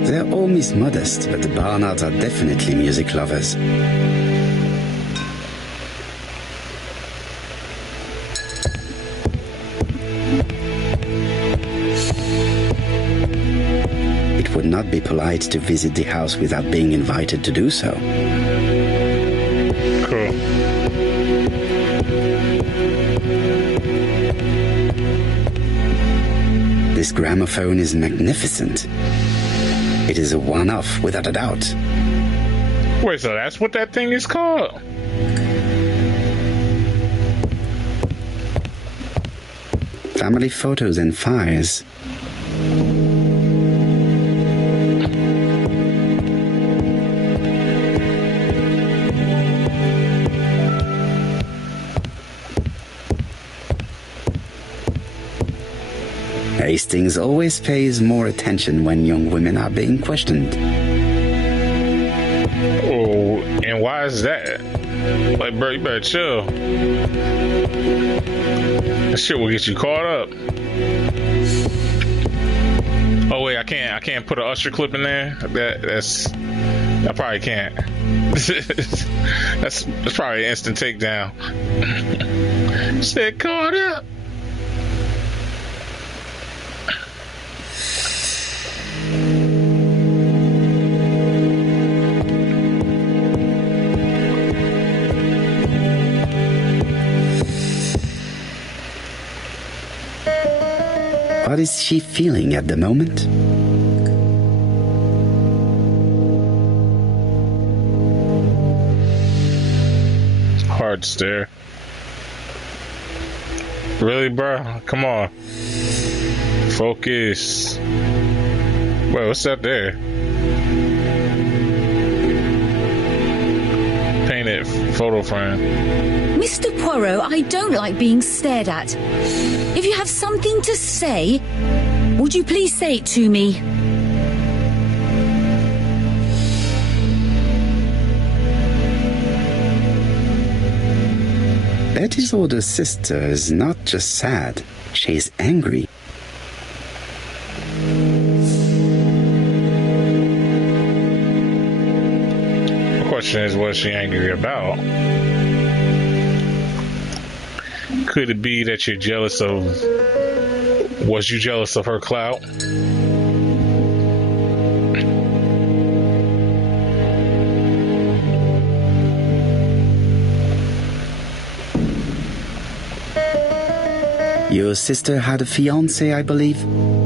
They're all Miss Modest, but the Barnards are definitely music lovers. It would not be polite to visit the house without being invited to do so. Cool. This gramophone is magnificent. It is a one-off, without a doubt. Wait, so that's what that thing is called? Family photos and files. Hastings always pays more attention when young women are being questioned. Oh, and why is that? Like, bro, you better chill. That shit will get you caught up. Oh wait, I can't put an Usher clip in there. I probably can't. that's probably an instant takedown. Shit, caught up. What is she feeling at the moment? Hard stare. Really, bro? Come on. Focus. Wait, what's that there? Painted photo frame. Mr. Poirot, I don't like being stared at. If you have something to say, would you please say it to me? Betty's older sister is not just sad, she is angry. The question is, what is she angry about? Could it be that you're jealous of... Was you jealous of her clout? Your sister had a fiancé, I believe?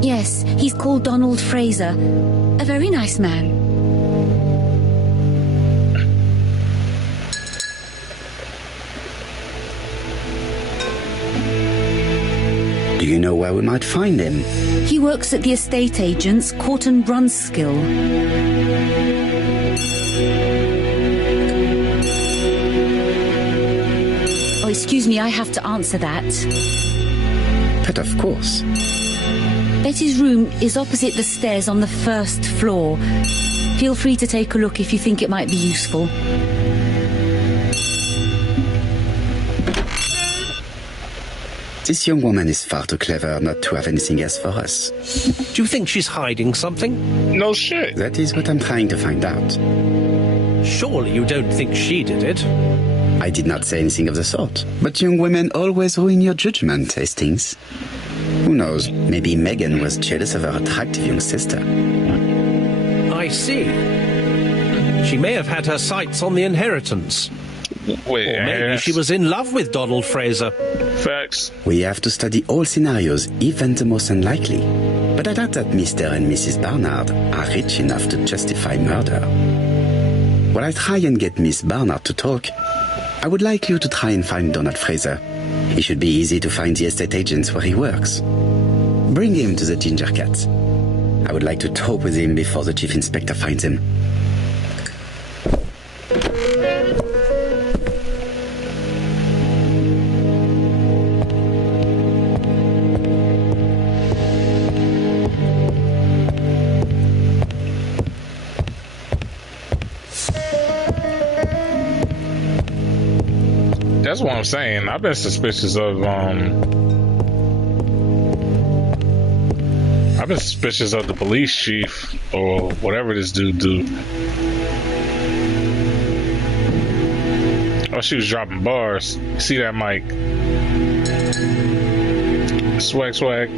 Yes, he's called Donald Fraser. A very nice man. Do you know where we might find him? He works at the estate agent's, Court and Brunskill. Oh, excuse me, I have to answer that. But of course. Betty's room is opposite the stairs on the first floor. Feel free to take a look if you think it might be useful. This young woman is far too clever not to have anything else for us. Do you think she's hiding something? No shit. That is what I'm trying to find out. Surely you don't think she did it? I did not say anything of the sort. But young women always ruin your judgment, Hastings. Who knows, maybe Megan was jealous of her attractive young sister. I see. She may have had her sights on the inheritance. Wait, Or maybe she was in love with Donald Fraser. Facts. We have to study all scenarios, even the most unlikely. But I doubt that Mr. and Mrs. Barnard are rich enough to justify murder. While I try and get Miss Barnard to talk, I would like you to try and find Donald Fraser. It should be easy to find the estate agents where he works. Bring him to the Ginger Cat. I would like to talk with him before the chief inspector finds him. That's what I'm saying. I've been suspicious of the police chief or whatever this dude do. Oh, she was dropping bars. See that, Mike? Swag, swag.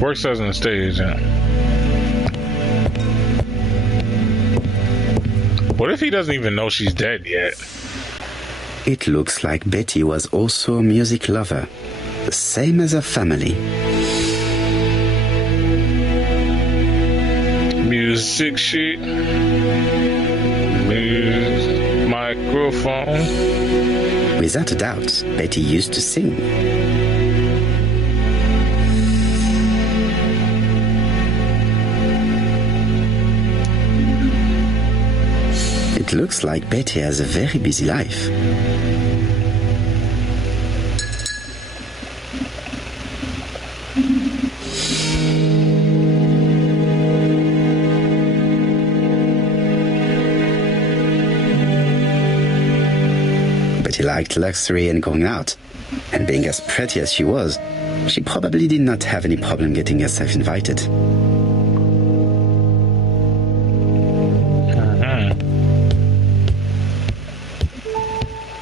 Works as an estate agent. What if he doesn't even know she's dead yet? It looks like Betty was also a music lover, the same as her family. Music sheet. Microphone. Without a doubt, Betty used to sing. It looks like Betty has a very busy life. Betty liked luxury and going out, and being as pretty as she was, she probably did not have any problem getting herself invited.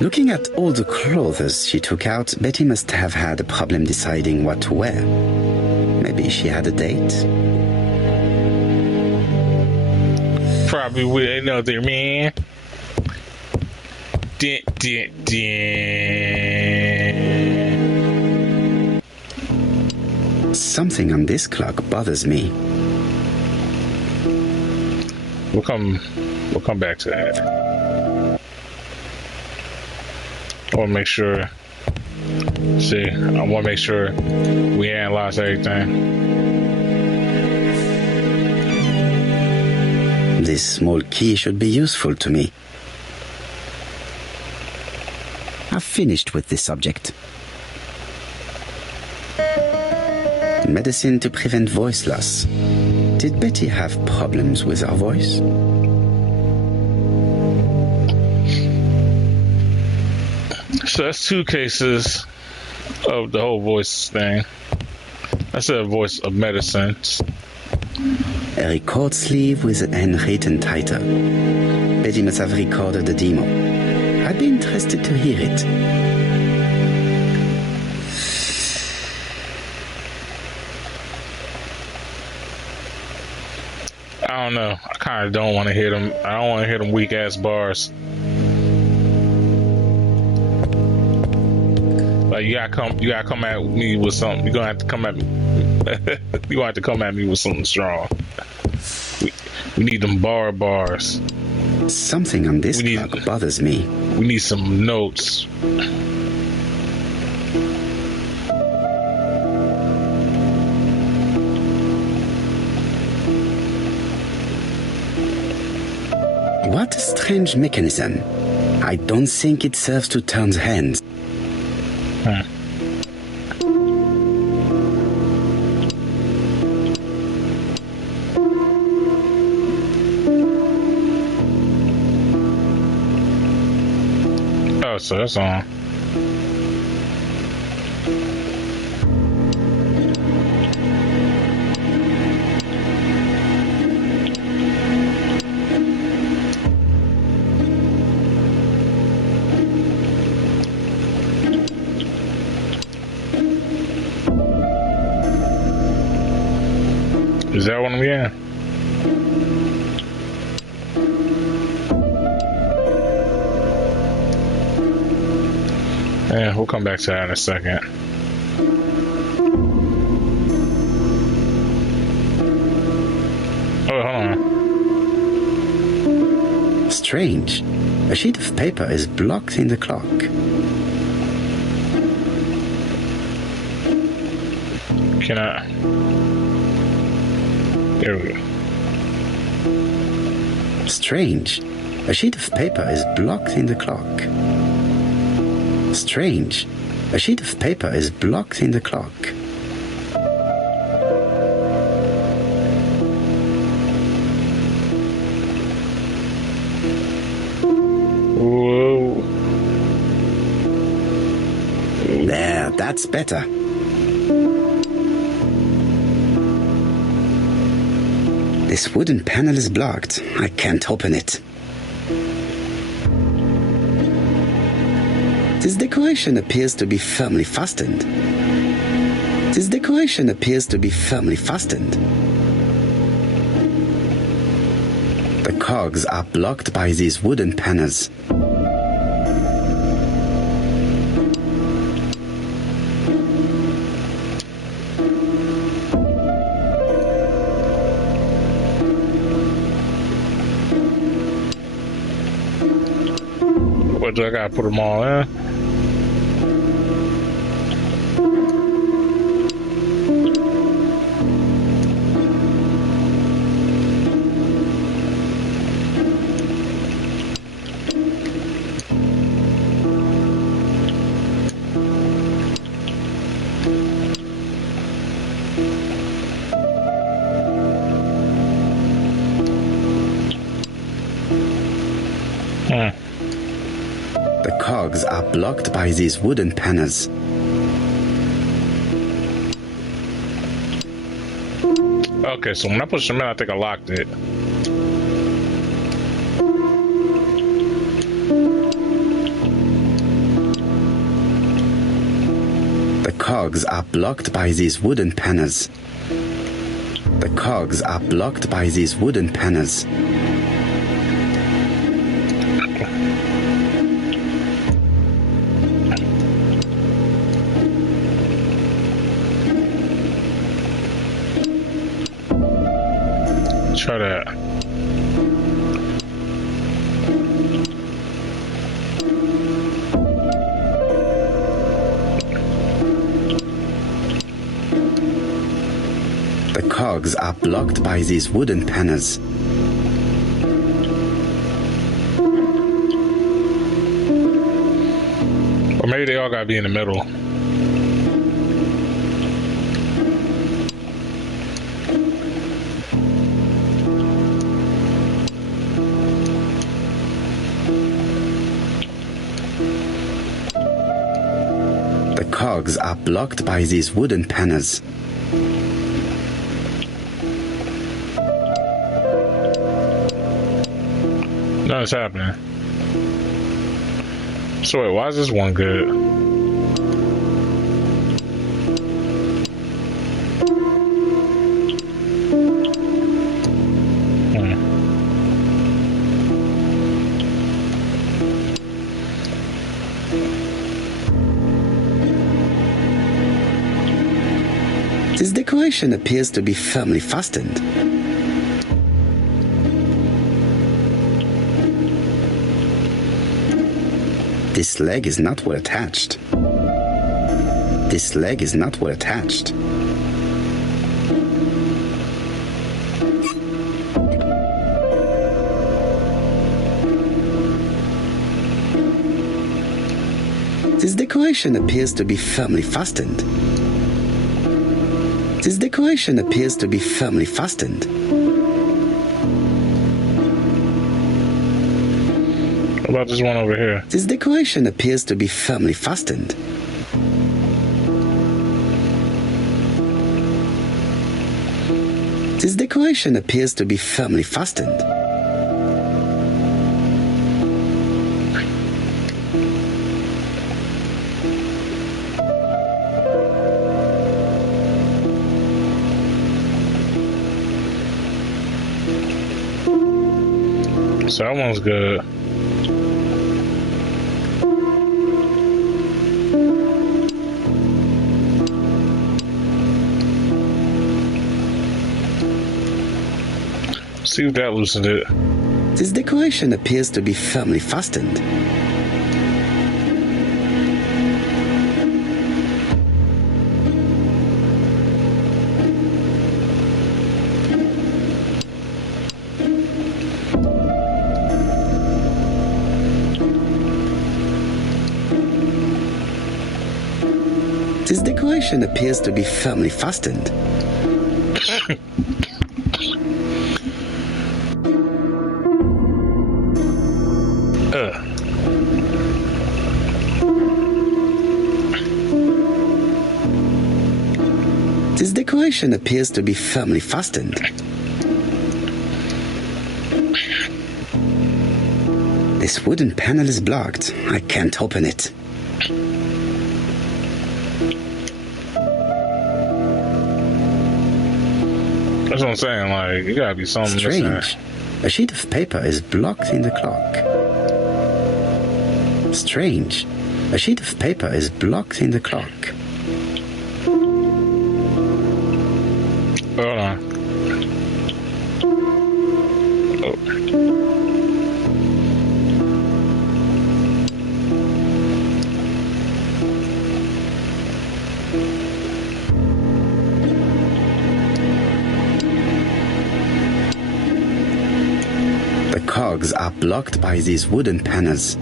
Looking at all the clothes she took out, Betty must have had a problem deciding what to wear. Maybe she had a date? probably with another man. Dun, dun, dun. Something on this clock bothers me. We'll come back to that. I want to make sure. See, I want to make sure we analyze everything. This small key should be useful to me. I've finished with this subject. Medicine to prevent voice loss. Did Betty have problems with her voice? So that's two cases of the whole voice thing. That's a voice of medicine. A record sleeve with a handwritten title. Betty must have recorded the demo. I'd be interested to hear it. I don't know. I kind of don't want to hear them. I don't want to hear them weak ass bars. Like you gotta come at me with something. You're gonna have to come at me. You gonna have to come at me with something strong. We need them bars. Something on this clock bothers me. We need some notes. What a strange mechanism. I don't think it serves to turn the hands. Oh, so that's on. Is that one again? Yeah, we'll come back to that in a second. Oh, hold on. Strange. A sheet of paper is blocked in the clock. Can I? There we go. Strange. A sheet of paper is blocked in the clock. Strange. A sheet of paper is blocked in the clock. Whoa. There, that's better. This wooden panel is blocked. I can't open it. This decoration appears to be firmly fastened. The cogs are blocked by these wooden panels. What do I gotta put them all in? The cogs are blocked by these wooden panels. Okay, so when I pushed them in, I think I locked it. The cogs are blocked by these wooden panels. The cogs are blocked by these wooden panels. Try that. The cogs are blocked by these wooden panels. Or maybe they all gotta be in the middle. The cogs are blocked by these wooden panels. Nothing's happening. So wait, why is this one good? This decoration appears to be firmly fastened. This leg is not well attached. This leg is not well attached. This decoration appears to be firmly fastened. This decoration appears to be firmly fastened. What about this one over here? This decoration appears to be firmly fastened. This decoration appears to be firmly fastened. So that one's good. See if that loosened it. This decoration appears to be firmly fastened. This decoration appears to be firmly fastened. This decoration appears to be firmly fastened. This wooden panel is blocked. I can't open it. That's what I'm saying, like, it gotta be something Strange. missing. A sheet of paper is blocked in the clock. Strange. A sheet of paper is blocked in the clock. Hold on. Oh. The cogs are blocked by these wooden panels.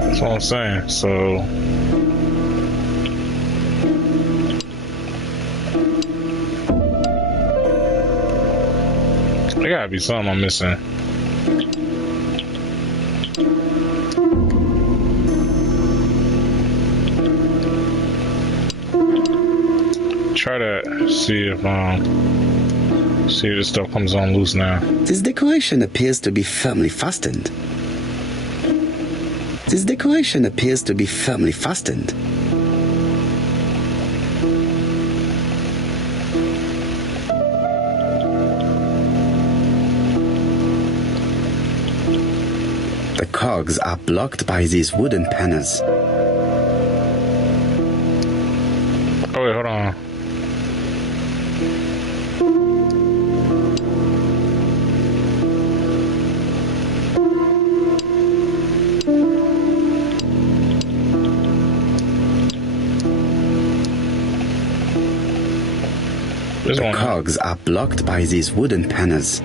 That's what I'm saying, so... There gotta be something I'm missing. Try to see if this stuff comes on loose now. This decoration appears to be firmly fastened. This decoration appears to be firmly fastened. The cogs are blocked by these wooden panels. wait, hold on. This The one. cogs are blocked by these wooden panels.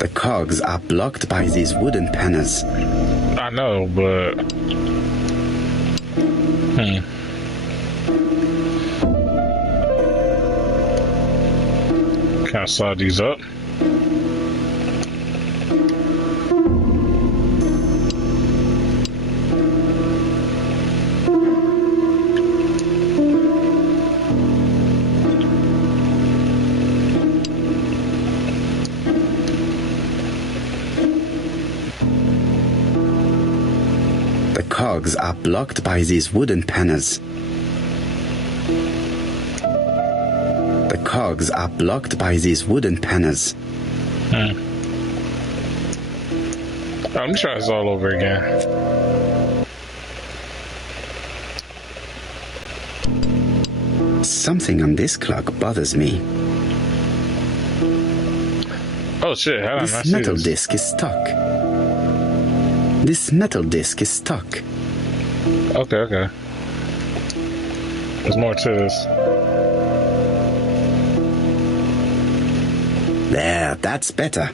The cogs are blocked by these wooden panels. I know, but can I slide these up? The cogs are blocked by these wooden panels. The cogs are blocked by these wooden panels. Let me try this all over again. Something on this clock bothers me. Oh shit, how did I not This see metal this? disc is stuck. This metal disc is stuck. Okay. There's more to this. There, that's better.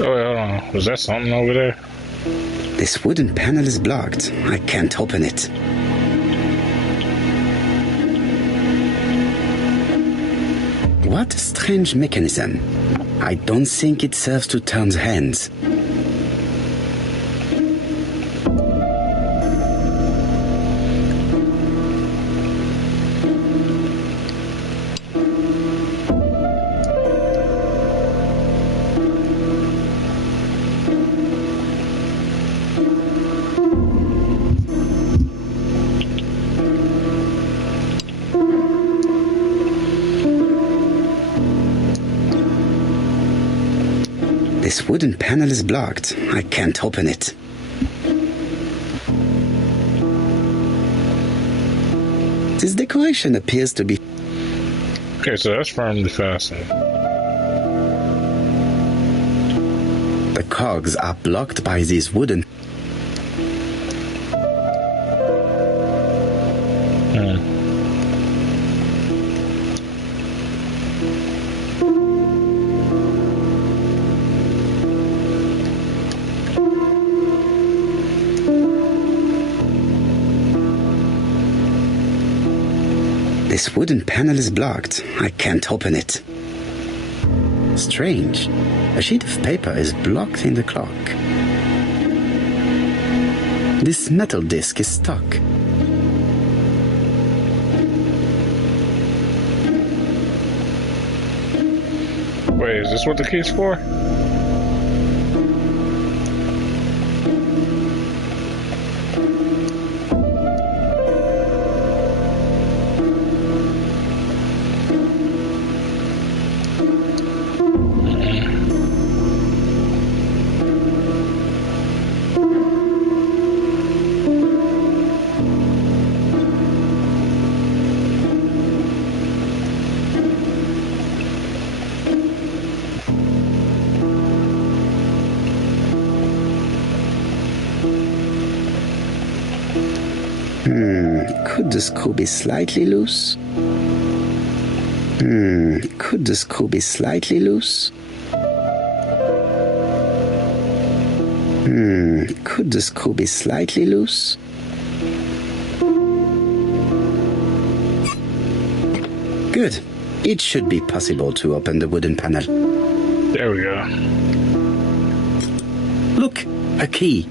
Oh wait, hold on. Was that something over there? This wooden panel is blocked. I can't open it. What a strange mechanism. I don't think it serves to turn the hands. This wooden panel is blocked. I can't open it. This decoration appears to be... Okay, so that's firmly fastened. The cogs are blocked by these wooden... This wooden panel is blocked. I can't open it. Strange. A sheet of paper is blocked in the clock. This metal disc is stuck. Wait, is this what the key's for? Could the screw be slightly loose? Could the screw be slightly loose? Could the screw be slightly loose? Good. It should be possible to open the wooden panel. There we go. Look, a key.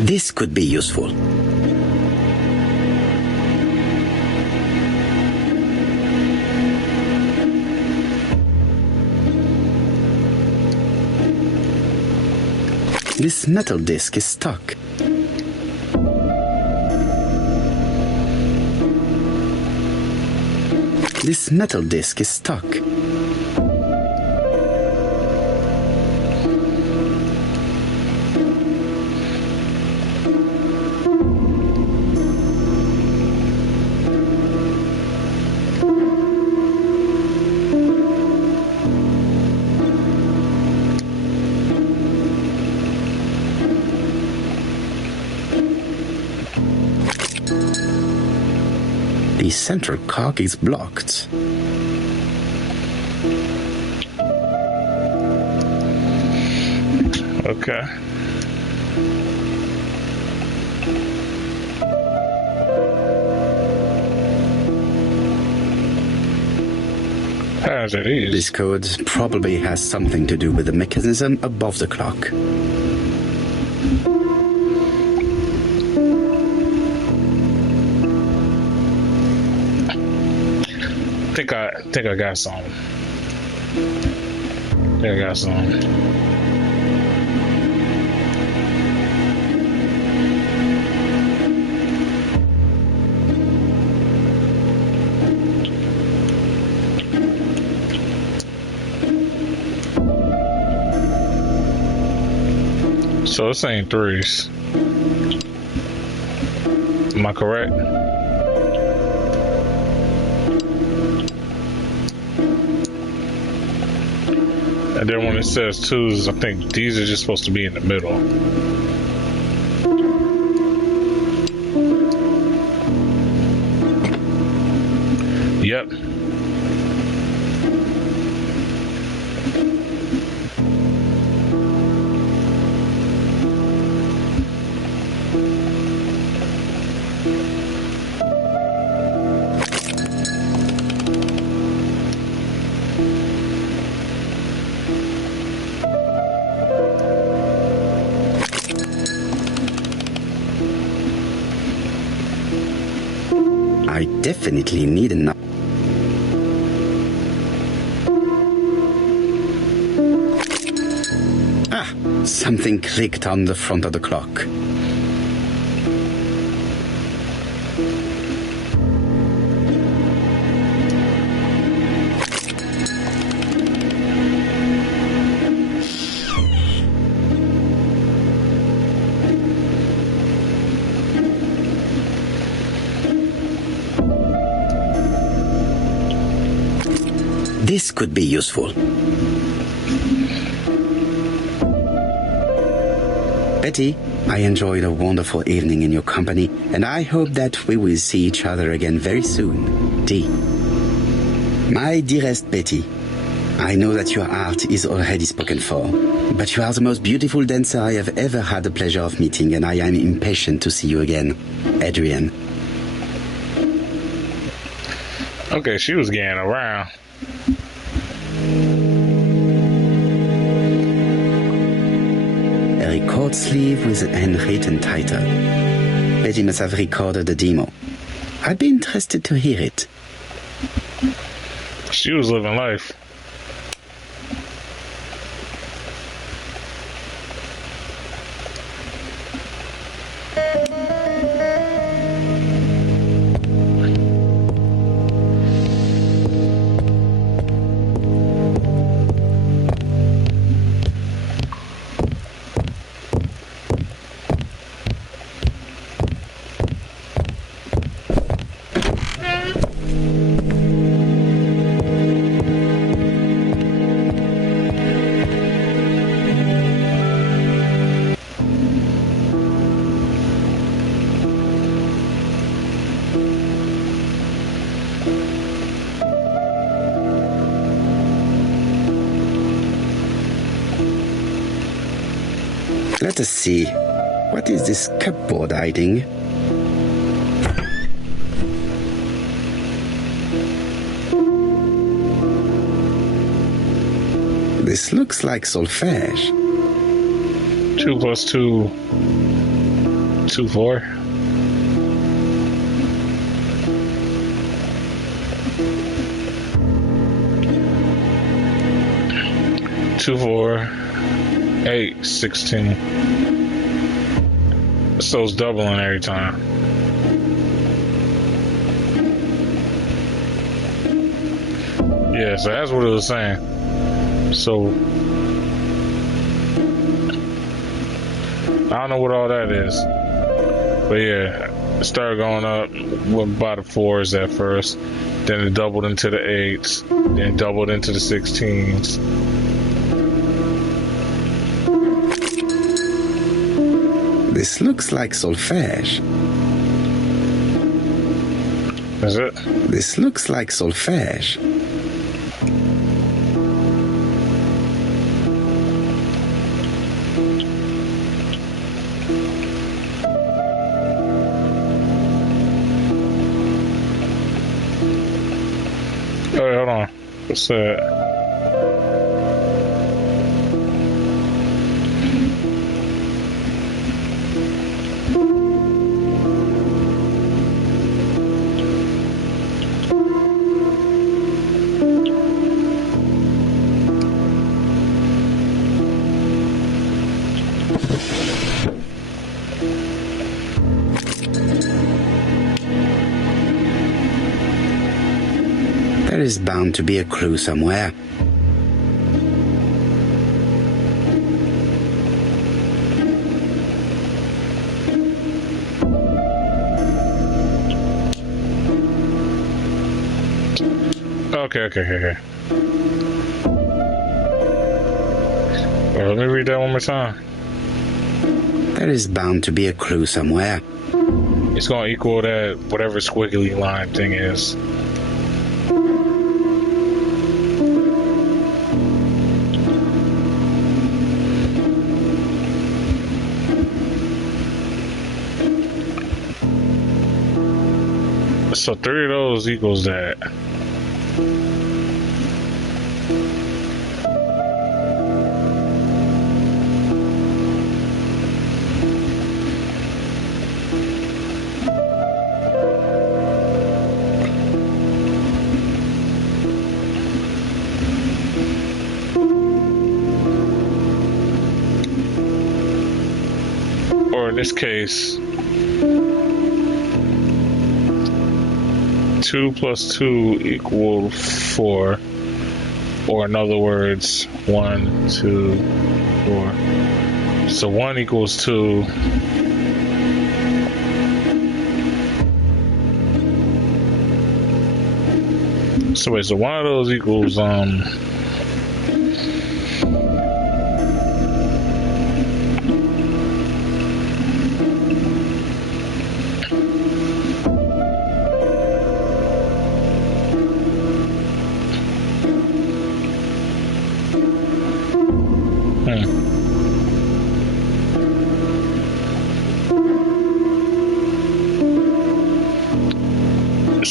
This could be useful. This metal disc is stuck. This metal disc is stuck. The central cock is blocked. Okay. As it is. This code probably has something to do with the mechanism above the clock. Think I got some. I got some. So it's saying threes. Am I correct? And then when it says twos, I think these are just supposed to be in the middle. Yep. I definitely need enough. Ah, something clicked on the front of the clock. This could be useful. Betty, I enjoyed a wonderful evening in your company, and I hope that we will see each other again very soon. D. My dearest Betty, I know that your art is already spoken for, but you are the most beautiful dancer I have ever had the pleasure of meeting, and I am impatient to see you again. Adrian. Okay, she was getting around. A record sleeve with a handwritten title. Betty must have recorded the demo. I'd be interested to hear it. She was living life. Let us see. What is this cupboard hiding? This looks like solfège. 2 plus 2, 2, 4. Two, 4. 8, 16. So it's doubling every time. Yeah, so that's what it was saying. So I don't know what all that is. But yeah, it started going up by the 4s at first. Then it doubled into the 8s. Then doubled into the 16s. This looks like solfège. Is it? This looks like solfège. Oh, wait, hold on. What's that? There is bound to be a clue somewhere. Okay. Well, let me read that one more time. There is bound to be a clue somewhere. It's gonna equal that whatever squiggly line thing is. So 3 of those equals that. Or in this case, 2 plus 2 equal 4, or in other words, 1, 2, 4. So 1 equals 2. So wait, so one of those equals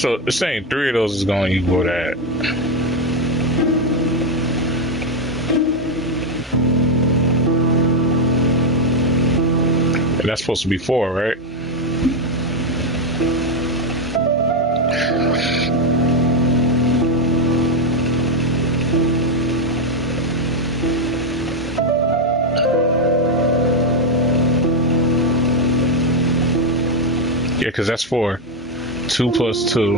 so it's saying 3 of those is going to equal that. And that's supposed to be 4, right? Yeah, because that's 4. 2 plus 2.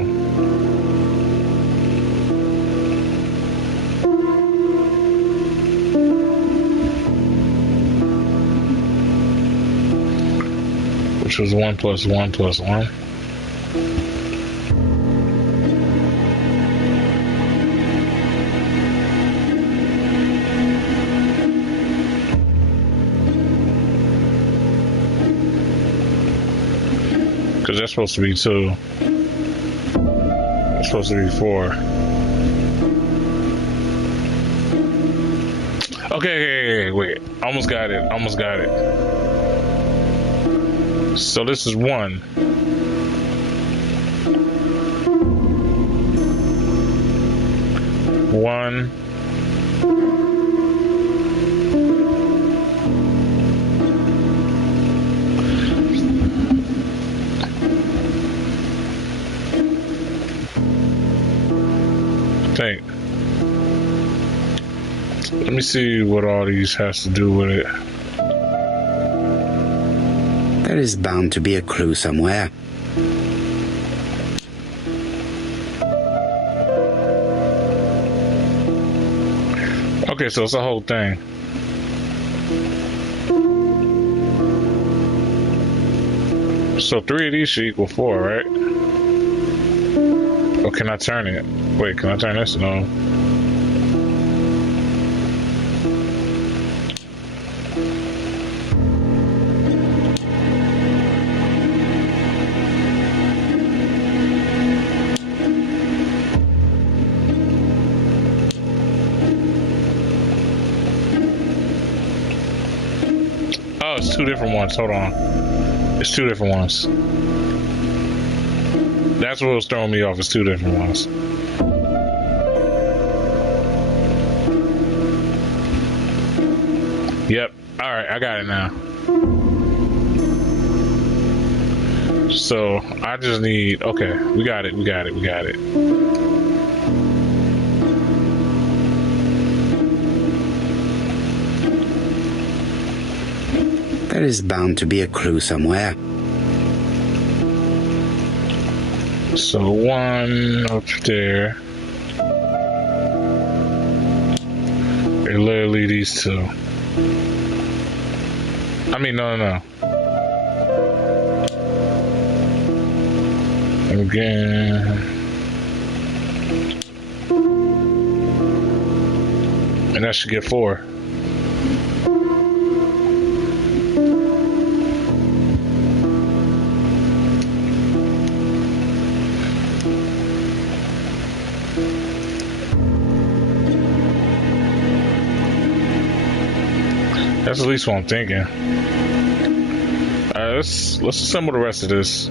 Which was 1 plus 1 plus 1. Because that's supposed to be 2. It's supposed to be 4. Okay, wait. Almost got it. So this is 1. One. Think. Let me see what all these has to do with it. There is bound to be a clue somewhere. Okay, so it's the whole thing. So 3 of these should equal 4, right? Or can I turn it? Wait, can I turn this? No. Oh, it's 2 different ones. Hold on. It's 2 different ones. That's what was throwing me off. It's 2 different ones. Yep. All right, I got it now. So I just need. Okay, we got it. We got it. We got it. There is bound to be a clue somewhere. So 1 up there. They're literally these 2. I mean, no. Again. And that should get 4. That's at least what I'm thinking. Let's assemble the rest of this.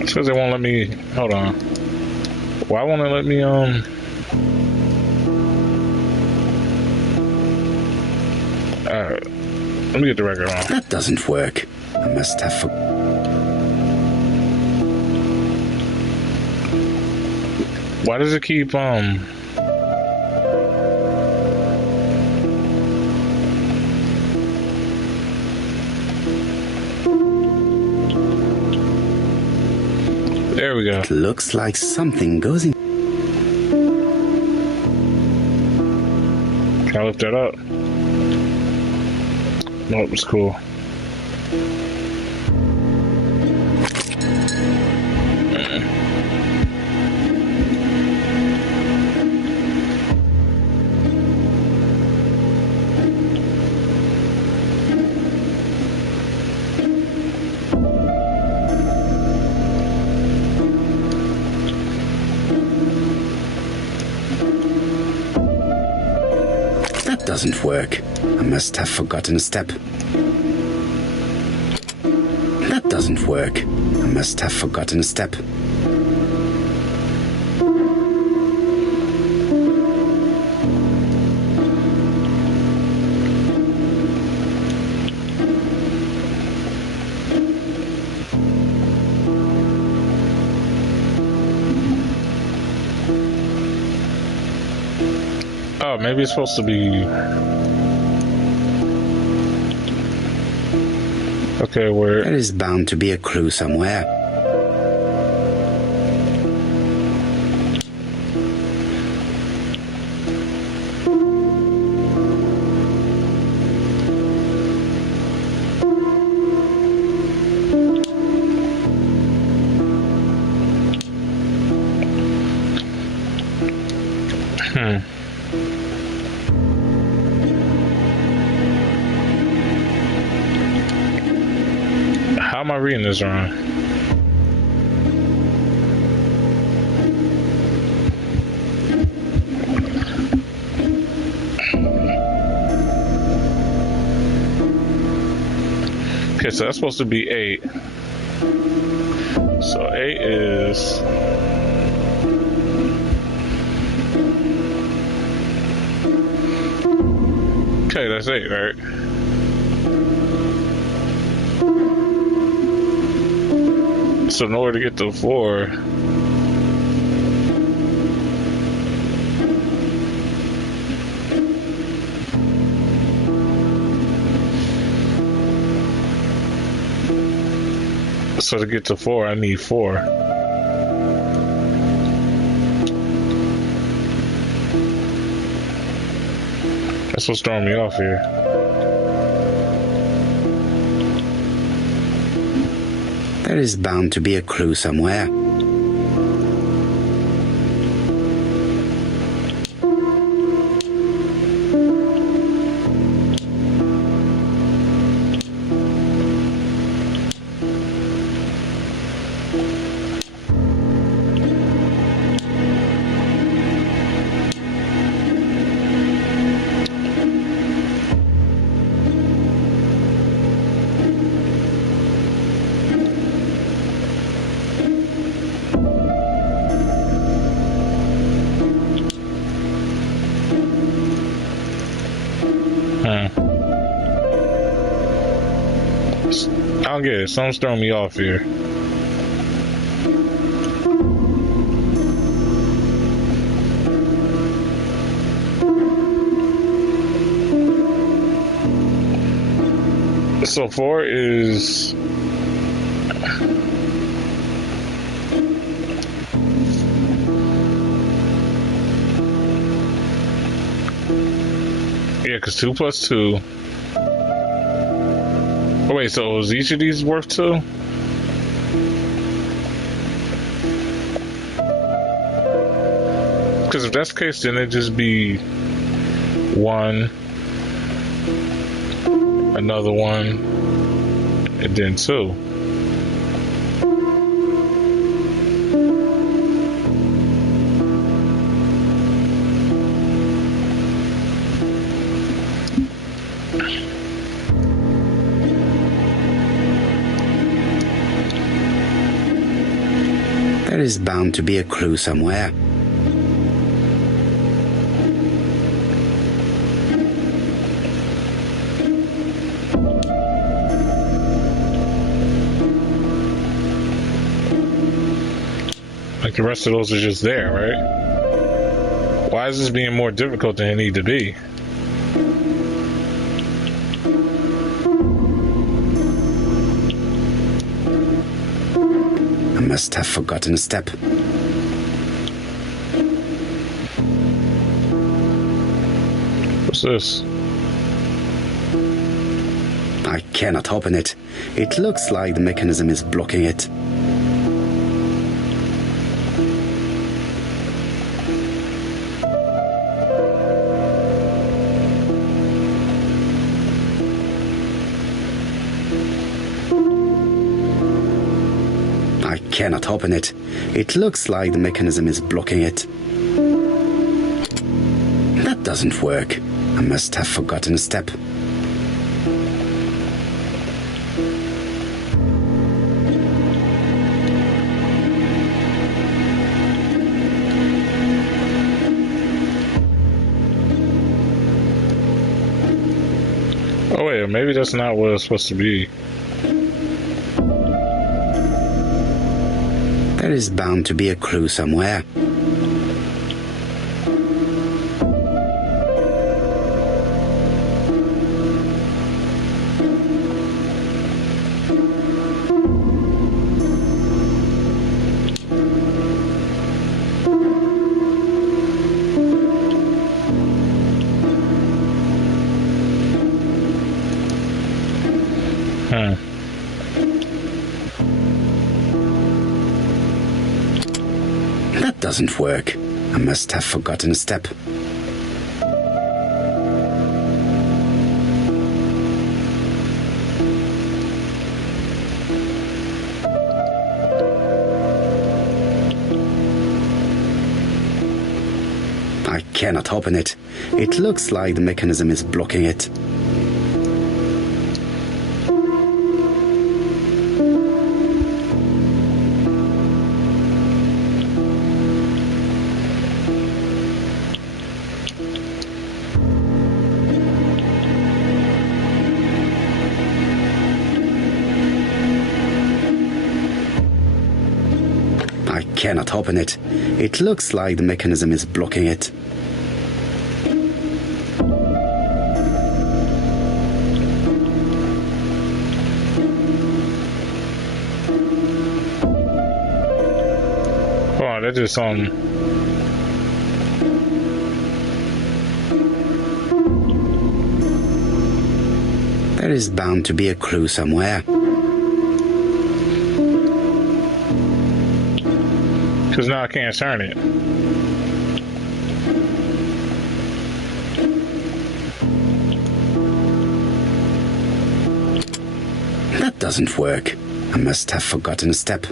Because it won't let me. Hold on. Why won't it let me? Let me get the record on. That doesn't work. I must have Why does it keep There we go. It looks like something goes in. Can I lift that up? Nope, it's cool. That doesn't work. I must have forgotten a step. That doesn't work. I must have forgotten a step. Oh, maybe it's supposed to be. Okay, where? There is bound to be a clue somewhere. How am I reading this wrong? Okay, so that's supposed to be 8. So 8 is... Okay, that's 8, right? So in order to get to 4... So to get to 4, I need 4. That's what's throwing me off here. There is bound to be a clue somewhere. I don't get it. Something's throwing me off here. So 4 is... Yeah, because 2 plus 2... Oh, wait, so is each of these worth 2? Because if that's the case, then it'd just be 1, another 1, and then 2. There is bound to be a clue somewhere. Like the rest of those are just there, right? Why is this being more difficult than it need to be? I must have forgotten a step. What's this? I cannot open it. It looks like the mechanism is blocking it. I cannot open it. It looks like the mechanism is blocking it. That doesn't work. I must have forgotten a step. Oh wait, maybe that's not what it's supposed to be. There is bound to be a clue somewhere. That doesn't work. I must have forgotten a step. I cannot open it. It looks like the mechanism is blocking it. cannot open it. It looks like the mechanism is blocking it. Oh, that just There is bound to be a clue somewhere. because now I can't turn it. That doesn't work. I must have forgotten a step.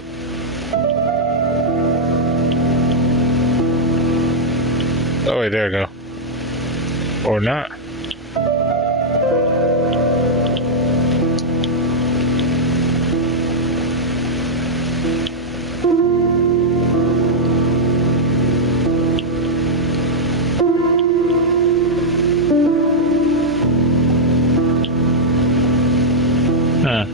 Oh wait, there we go. Or not. Huh.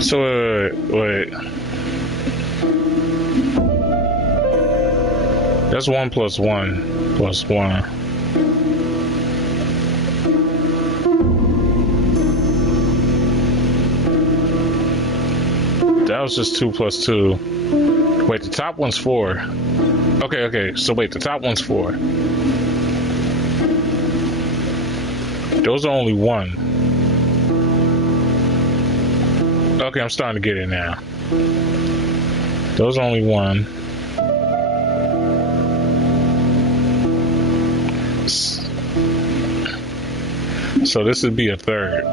So wait. That's 1 plus 1 plus 1. That was just 2 plus 2. Wait, the top one's 4. Okay. So wait, the top one's 4. Those are only 1. Okay, I'm starting to get it now. Those are only 1. So this would be a third.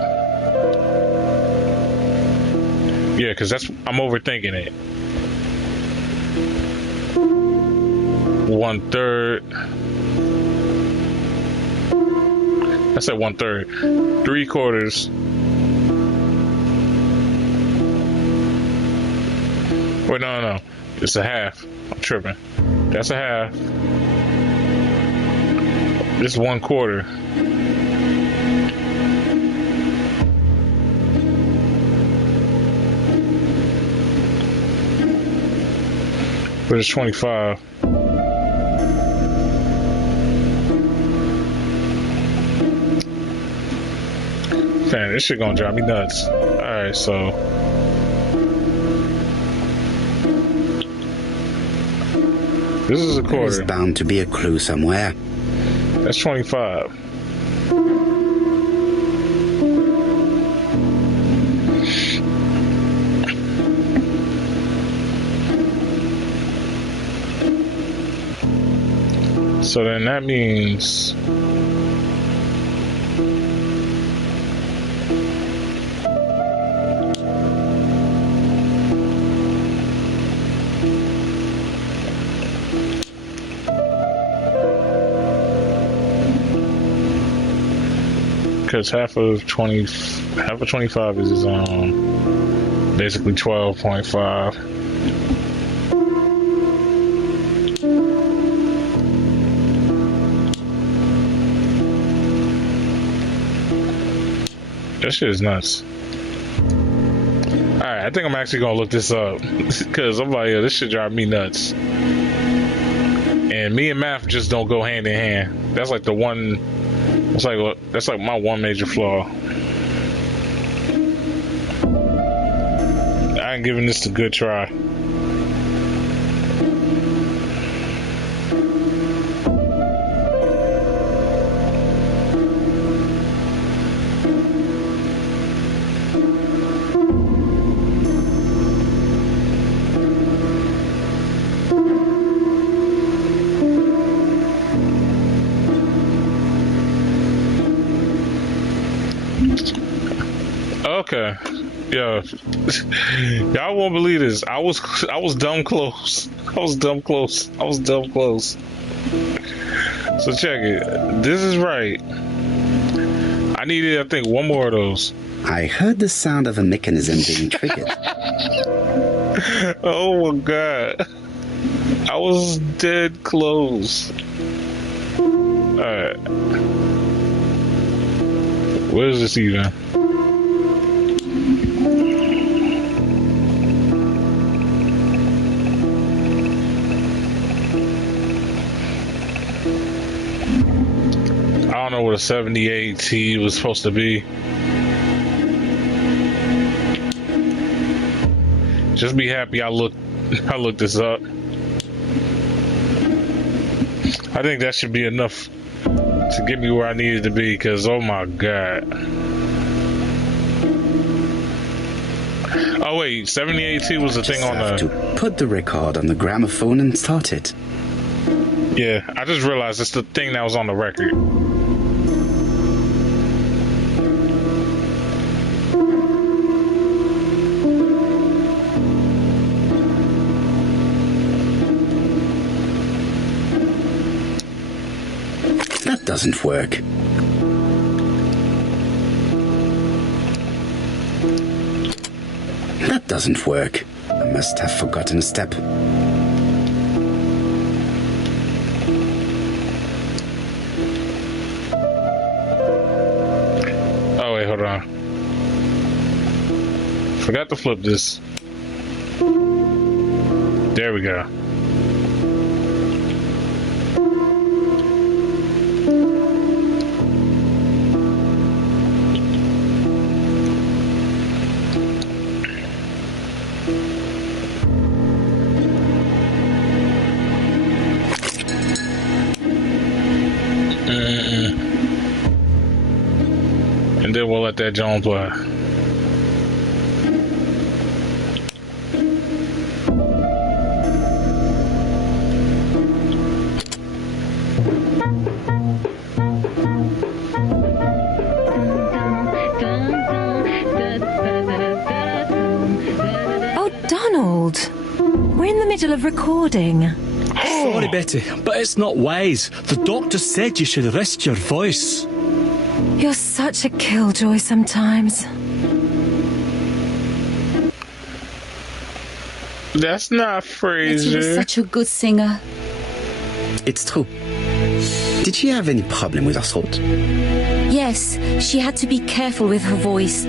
Yeah, because I'm overthinking it. 1/3. I said 1/3. 3/4. Wait, no. It's a half. I'm tripping. That's a half. This is 1/4. But it's 25. Man, this shit gonna drive me nuts. Alright, so this is a There is quarter. bound to be a clue somewhere. That's 25. So then that means because half of 25 is basically 12.5. That shit is nuts. Alright, I think I'm actually gonna look this up because I'm like, yeah, this shit drive me nuts. And me and math just don't go hand in hand. That's like the one. That's like my one major flaw. I ain't giving this a good try. Okay, yeah, y'all won't believe this. I was dumb close. I was dumb close. So check it. This is right. I needed, I think, one more of those. I heard the sound of a mechanism being triggered. Oh my god. I was dead close. Alright. Where is this even? I don't know what a 78T was supposed to be. Just be happy I looked this up. I think that should be enough to get me where I needed to be, because oh my god. Oh wait, 78T was the thing on Have the... to put the record on the gramophone and start it. Yeah, I just realized it's the thing that was on the record. That doesn't work. That doesn't work. I must have forgotten a step. Oh wait, hold on. Forgot to flip this. There we go. And then we'll let that Joan play. Oh, Donald! We're in the middle of recording. Sorry, Betty, but it's not wise. The doctor said you should rest your voice. You're such a killjoy sometimes. That's not Betty was Fraser. such a good singer. It's true. Did she have any problem with her throat? Yes, she had to be careful with her voice.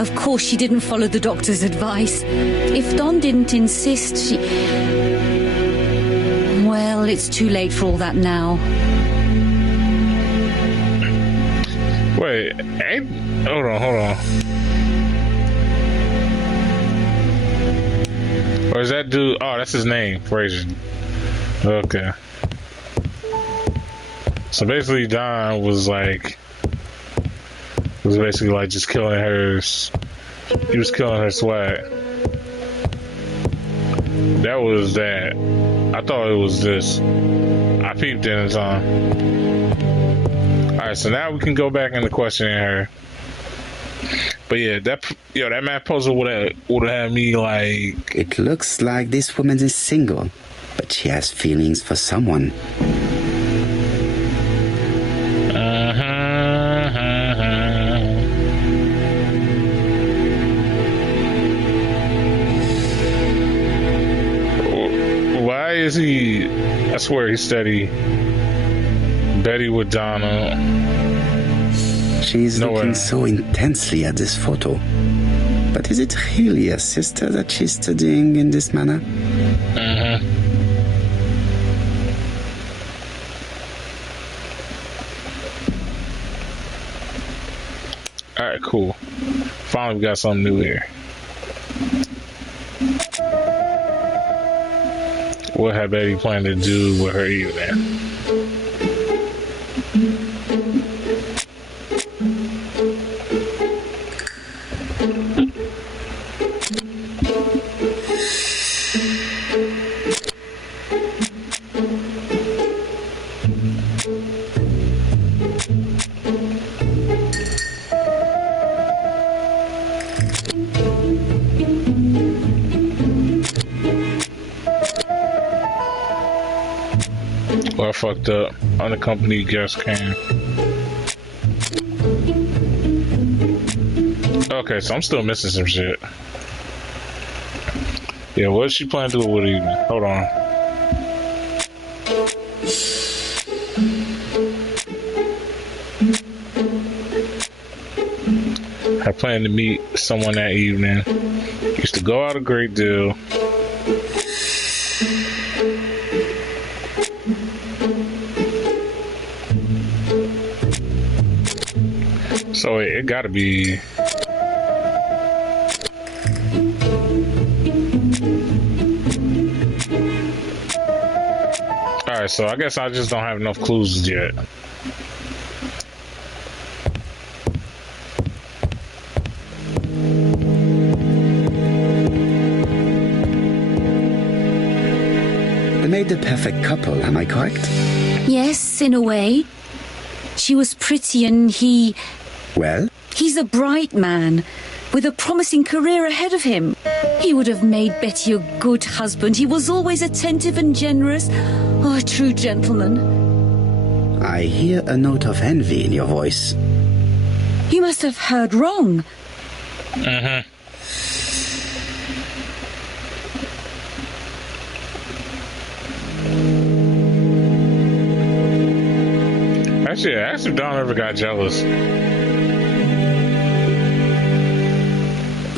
Of course, she didn't follow the doctor's advice. If Don didn't insist, she... Well, it's too late for all that now. Wait, hold on. Or is that dude? Oh, that's his name, Fraser. Okay. So basically, Don was basically like just killing hers. He was killing her swag. That was that. I thought it was this. I peeped in in time. Alright, so now we can go back into questioning her. But yeah, that math puzzle would have had me like... It looks like this woman is single, but she has feelings for someone. Why is he... I swear he's steady. Betty with Donald. She's No looking way. so intensely at this photo. But is it really a sister that she's studying in this manner? Alright, cool. Finally we got something new here. What had Betty planned to do with her evening? Well, I fucked up. Unaccompanied guest came. Okay, so I'm still missing some shit. Yeah, what's she planning to do with evening? Hold on. I plan to meet someone that evening. Used to go out a great deal. So it gotta be. Alright, so I guess I just don't have enough clues yet. They made the perfect couple, am I correct? Yes, in a way. She was pretty and he... Well, He's a bright man, with a promising career ahead of him. He would have made Betty a good husband. He was always attentive and generous. Oh, a true gentleman. I hear a note of envy in your voice. You must have heard wrong. Actually, ask if Don ever got jealous.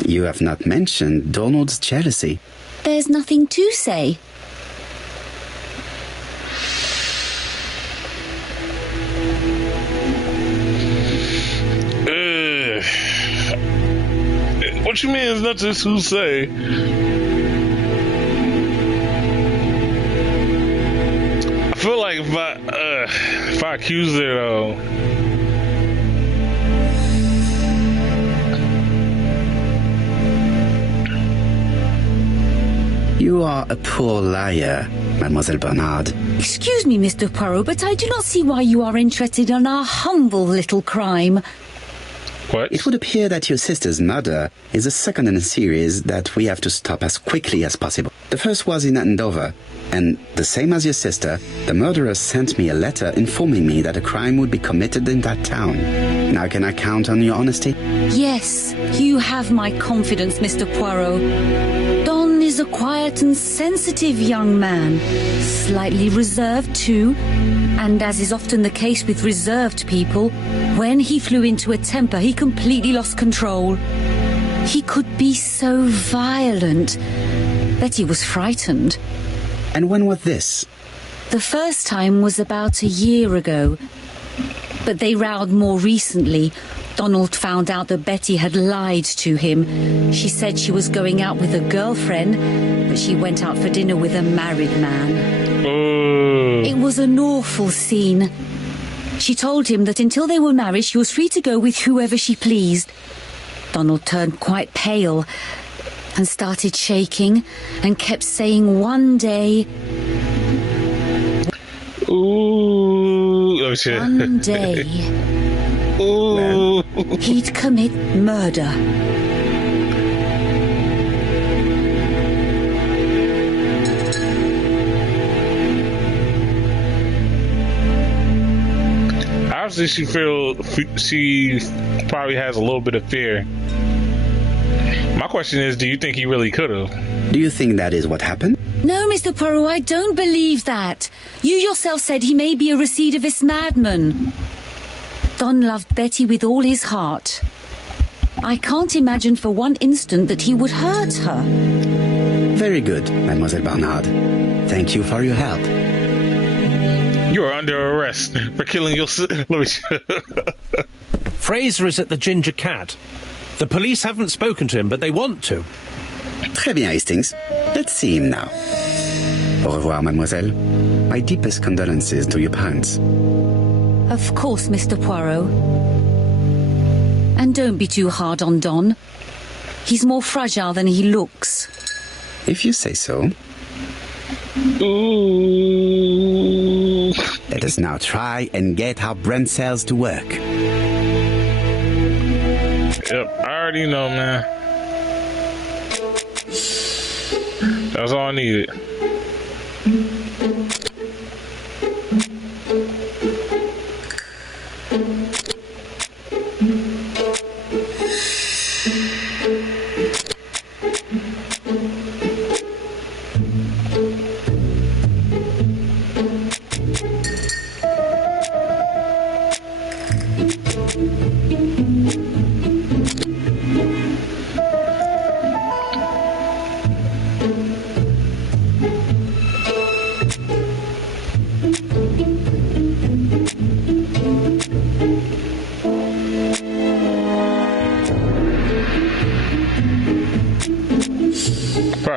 You have not mentioned Donald's jealousy. There's nothing to say. What you mean is nothing to say? I feel like if I accuse her though, You are a poor liar, Mademoiselle Bernard. Excuse me, Mr. Poirot, but I do not see why you are interested in our humble little crime. what? It would appear that your sister's murder is the second in a series that we have to stop as quickly as possible. The first was in Andover, and the same as your sister, the murderer sent me a letter informing me that a crime would be committed in that town. Now can I count on your honesty? Yes, you have my confidence, Mr. Poirot. Don is a quiet and sensitive young man, slightly reserved too, and as is often the case with reserved people, when he flew into a temper, he completely lost control. He could be so violent. Betty was frightened. And when was this? The first time was about a year ago, but they rowed more recently. Donald found out that Betty had lied to him. She said she was going out with a girlfriend, but she went out for dinner with a married man. It was an awful scene. She told him that until they were married, she was free to go with whoever she pleased. Donald turned quite pale and started shaking and kept saying one day... Ooh, oh shit. One day... Ooh. he'd commit murder. Obviously, she probably has a little bit of fear. My question is, do you think he really could have? Do you think that is what happened? No, Mr. Poirot, I don't believe that. You yourself said he may be a recidivist madman. Don loved Betty with all his heart. I can't imagine for one instant that he would hurt her. Very good, Mademoiselle Bernard. Thank you for your help. You are under arrest for killing your sister. Fraser is at the Ginger Cat. The police haven't spoken to him, but they want to. Très bien, Hastings. Let's see him now. Au revoir, mademoiselle. My deepest condolences to your parents. Of course, Mr. Poirot. And don't be too hard on Don. He's more fragile than he looks. If you say so. Ooh. Let us now try and get our brain cells to work. Yep, I already know, man. That's all I needed.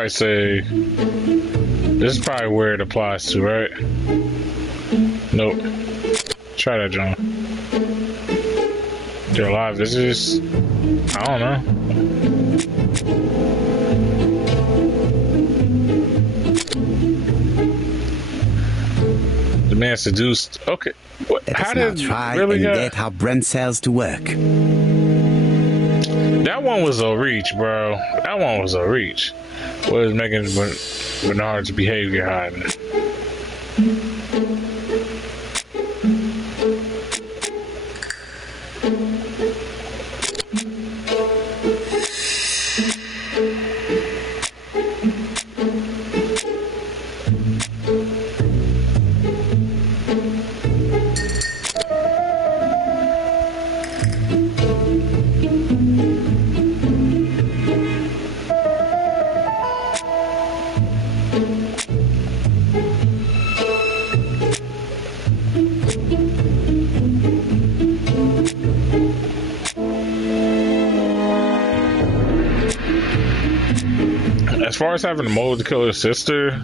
probably say this is probably where it applies to, right? Nope. Try that, John. They're alive. This is, I don't know. The man seduced. Okay. What? Let How us now did try really and get get our brain cells to work. that one was a reach, bro. That one was a reach. What is making Bernard's behavior hiding? As far as having a motive to kill her sister,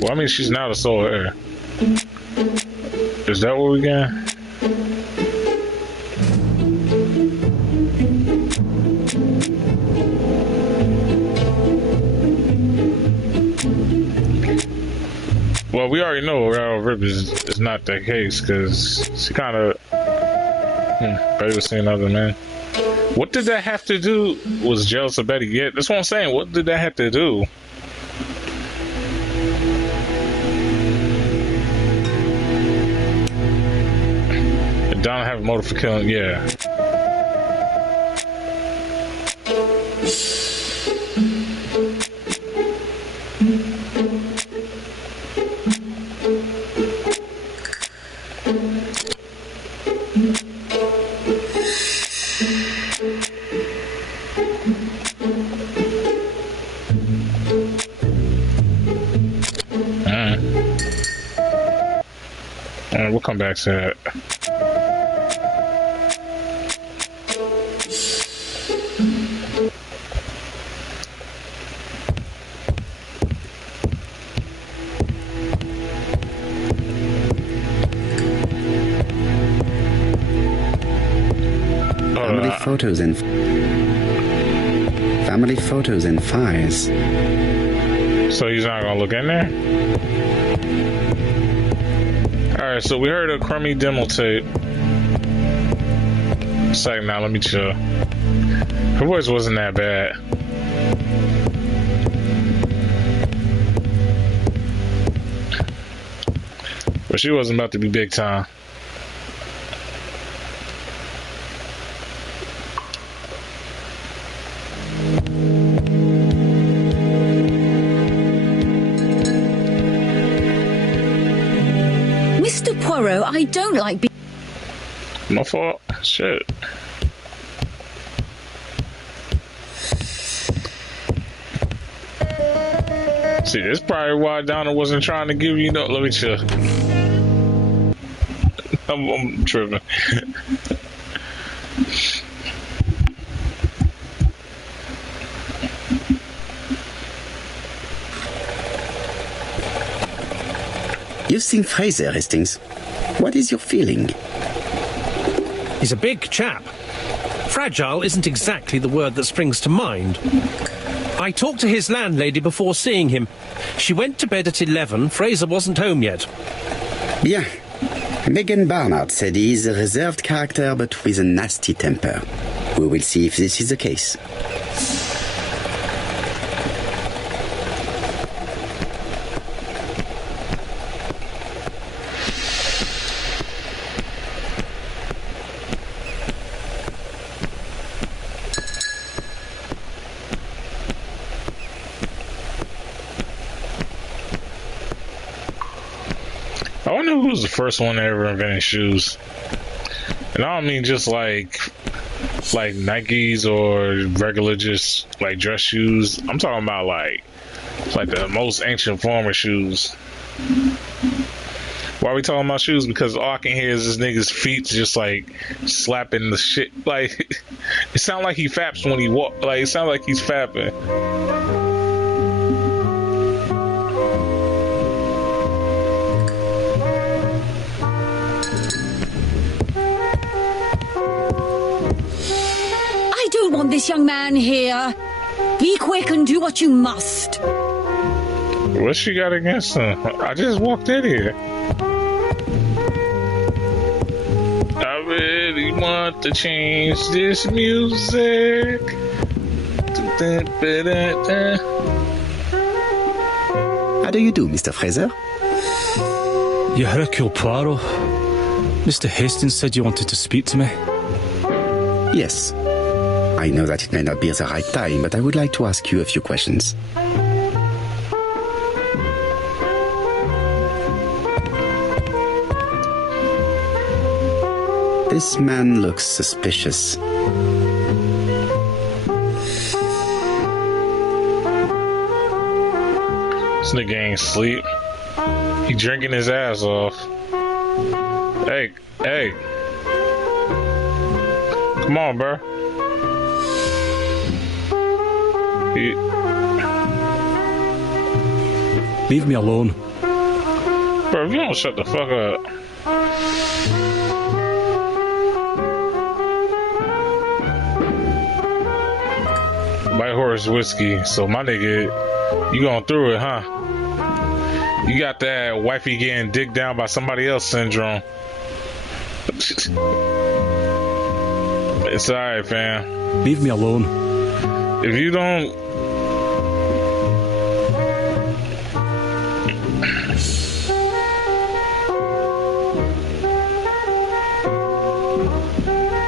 well, I mean, she's now the sole heir. Is that what we got? Well, we already know Raoul Rip is not that case because she kind of Betty was seeing other men. What did that have to do? Was jealous of Betty? Yeah, that's what I'm saying. What did that have to do? Donna have a motive for killing. Yeah. We'll come back to that. Family photos and files. So he's not gonna look in there? Alright, so we heard a crummy demo tape. Second, now let me chill. Her voice wasn't that bad. But she wasn't about to be big time. Mr. Poirot, I don't like being... My fault. Shit. See, this is probably why Donna wasn't trying to give you no. Let me chill. I'm tripping. You've seen Fraser, Hastings. What is your feeling? He's a big chap. Fragile isn't exactly the word that springs to mind. I talked to his landlady before seeing him. She went to bed at 11. Fraser wasn't home yet. Bien. Megan Barnard said he's a reserved character but with a nasty temper. We will see if this is the case. I wonder who was the first one to ever invent shoes. And I don't mean just like Nikes or regular just like dress shoes. I'm talking about like the most ancient form of shoes. Why are we talking about shoes? Because all I can hear is this nigga's feet just like slapping the shit. Like it sounds like he faps when he walk. Like it sounds like he's fapping. I don't want this young man here. Be quick and do what you must. What she got against him? I just walked in here. I really want to change this music. How do you do, Mr. Fraser? You're Hercule Poirot. Mr. Hastings said you wanted to speak to me. Yes. I know that it may not be the right time, but I would like to ask you a few questions. This man looks suspicious. This nigga ain't sleep. He drinking his ass off. Hey. Come on, bro. Leave me alone. Bro, if you don't shut the fuck up. White Horse whiskey. So my nigga, you going through it, huh? You got that wifey getting digged down by somebody else syndrome. It's alright, fam. Leave me alone. If you don't...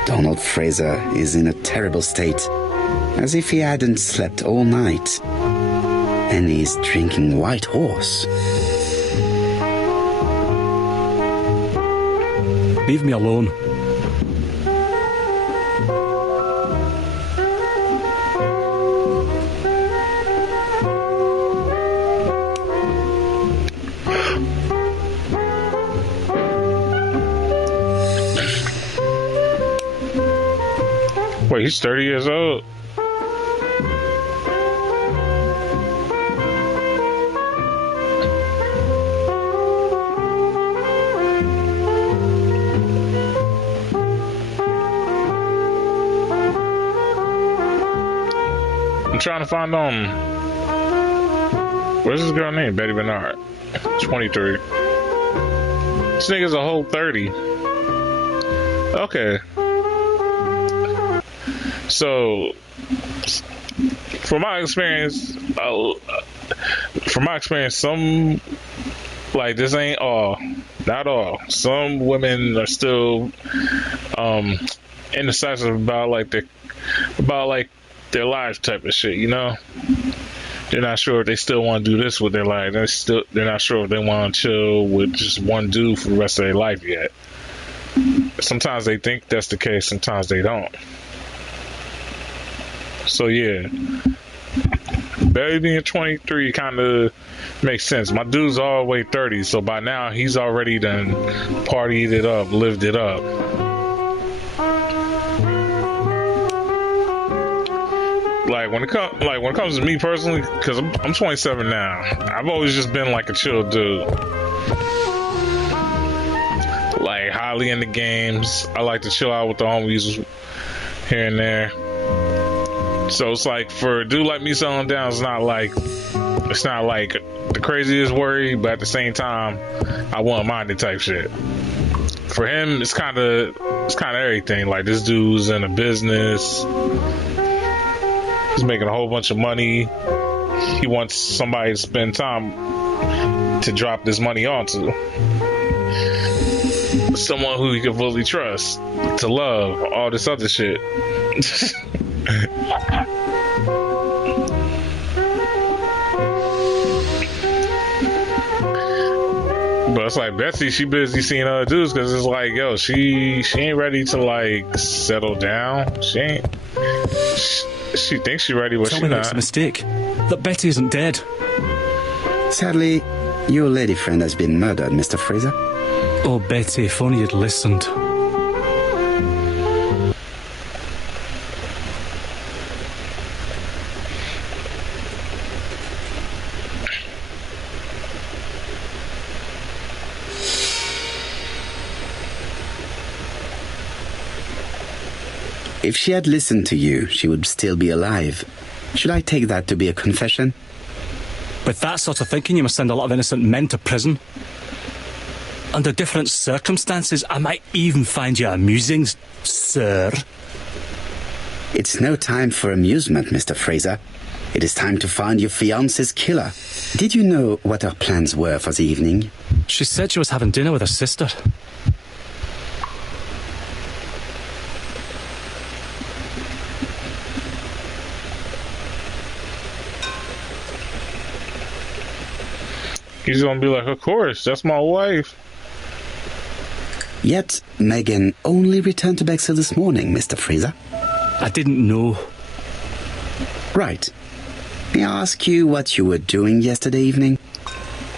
Donald Fraser is in a terrible state, as if he hadn't slept all night. And he's drinking White Horse. Leave me alone. Wait, he's 30 years old? I'm trying to find where's this girl named? Betty Bernard. 23. This nigga's a whole 30. Okay. So, from my experience, some, like, this ain't all, not all. Some women are still indecisive about their lives type of shit, you know? They're not sure if they still want to do this with their life. They're not sure if they want to chill with just one dude for the rest of their life yet. Sometimes they think that's the case, sometimes they don't. So yeah, Barry being 23 kind of makes sense. My dude's all the way 30, so by now he's already done partied it up, lived it up. Like when it comes to me personally, because I'm 27 now, I've always just been like a chill dude. Like highly into games. I like to chill out with the homies here and there. So it's like for a dude like me settling down, it's not like the craziest worry, but at the same time, I wouldn't mind it type shit. For him, it's kind of everything. Like this dude's in a business, he's making a whole bunch of money. He wants somebody to spend time to drop this money onto. Someone who he can fully trust, to love, all this other shit. But it's like Betsy, she busy seeing other dudes because it's like, yo, she ain't ready to like settle down. She thinks she ready, but Tell she me not. that's a mistake. That Betty isn't dead. Sadly, your lady friend has been murdered, Mr. Fraser. Oh, Betty, if only you'd listened. If she had listened to you, she would still be alive. Should I take that to be a confession? With that sort of thinking, you must send a lot of innocent men to prison. Under different circumstances, I might even find you amusing, sir. It's no time for amusement, Mr. Fraser. It is time to find your fiance's killer. Did you know what her plans were for the evening? She said she was having dinner with her sister. He's gonna be like, of course, that's my wife. Yet, Megan only returned to Bexhill this morning, Mr. Fraser. I didn't know. Right. May I ask you what you were doing yesterday evening?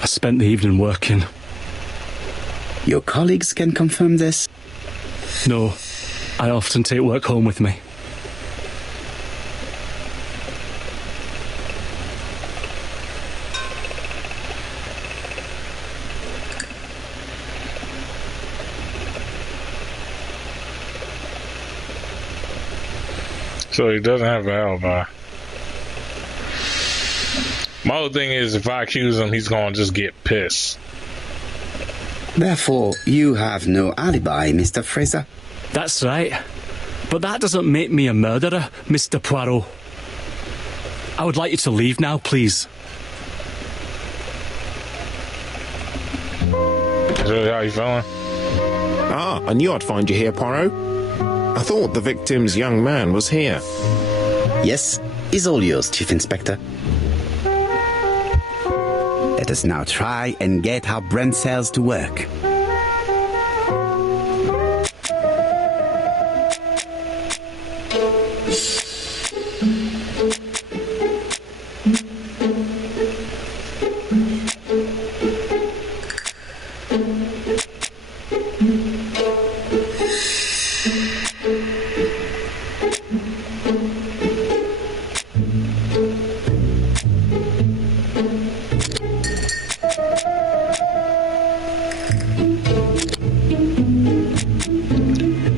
I spent the evening working. Your colleagues can confirm this? No, I often take work home with me. So he doesn't have an alibi. My other thing is, if I accuse him, he's gonna just get pissed. Therefore, you have no alibi, Mr. Fraser. That's right. But that doesn't make me a murderer, Mr. Poirot. I would like you to leave now, please. Is really how you feeling? Ah, I knew I'd find you here, Poirot. I thought the victim's young man was here. Yes, is all yours, Chief Inspector. Let us now try and get our brain cells to work.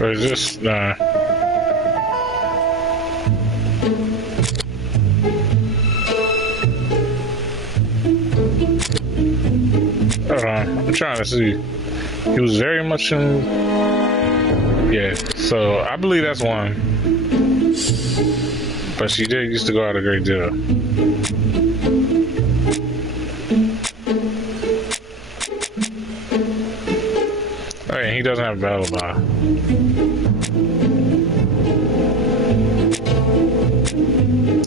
Or is this, nah. I'm trying to see. He was very much in. Yeah, so I believe that's one. But she did used to go out a great deal. Oh, yeah, he doesn't have a alibi.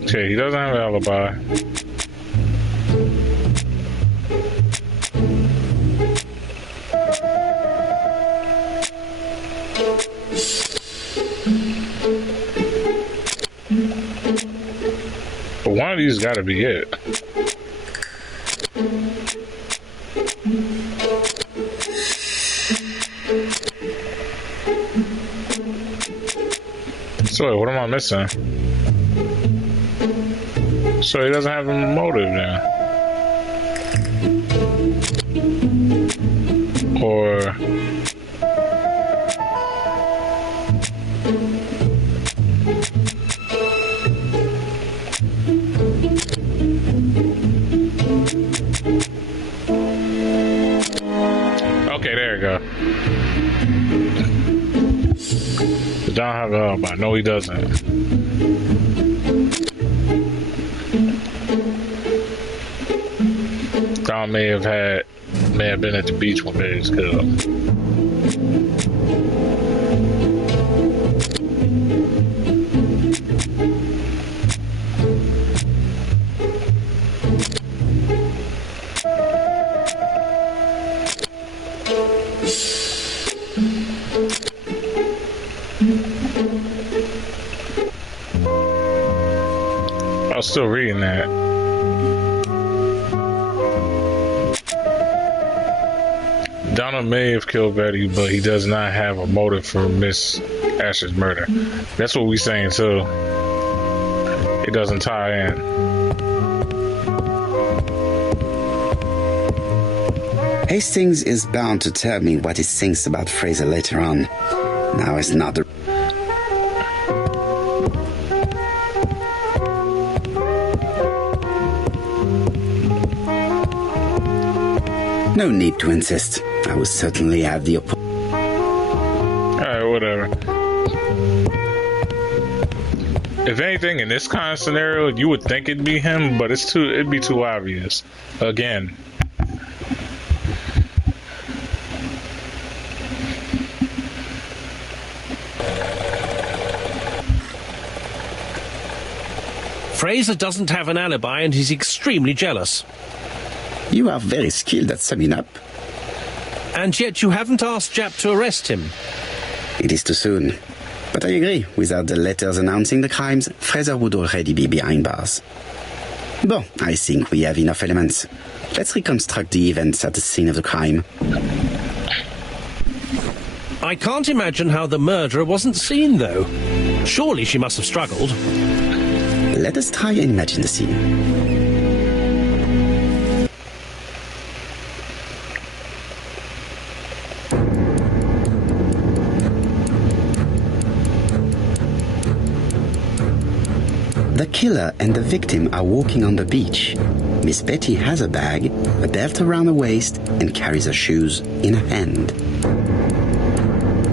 Okay, he doesn't have an alibi. But one of these got to be it. So what am I missing? So he doesn't have a motive then. Or okay, there you go. Don't have an alibi. No, he doesn't. Don may have been at the beach when Betty was killed. I was still reading that. Donald may have killed Betty, but he does not have a motive for Miss Asher's murder. That's what we're saying too. It doesn't tie in. Hastings is bound to tell me what he thinks about Fraser later on. Now is not the... No need to insist. I will certainly have the Alright, whatever. If anything, in this kind of scenario, you would think it'd be him, but it'd be too obvious. Again. Fraser doesn't have an alibi and he's extremely jealous. You are very skilled at summing up. And yet you haven't asked Japp to arrest him. It is too soon. But I agree, without the letters announcing the crimes, Fraser would already be behind bars. Bon, I think we have enough elements. Let's reconstruct the events at the scene of the crime. I can't imagine how the murderer wasn't seen, though. Surely she must have struggled. Let us try and imagine the scene. The killer and the victim are walking on the beach. Miss Betty has a bag, a belt around her waist, and carries her shoes in her hand.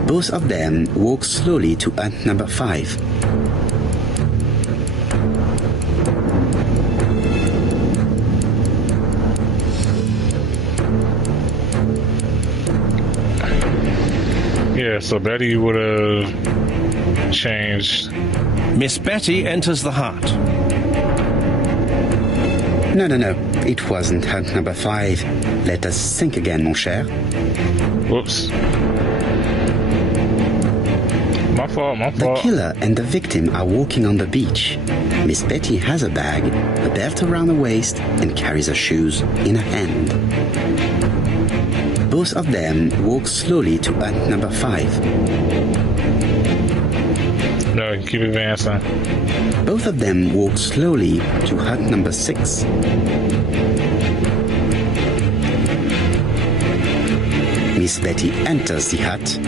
Both of them walk slowly to hut number 5. Yeah, so Betty would have changed. Miss Betty enters the hut. No. It wasn't hut number 5. Let us think again, mon cher. Whoops. My fault. The killer and the victim are walking on the beach. Miss Betty has a bag, a belt around her waist, and carries her shoes in her hand. Both of them walk slowly to hut number 5. No, keep advancing. Both of them walk slowly to hut number 6. Miss Betty enters the hut.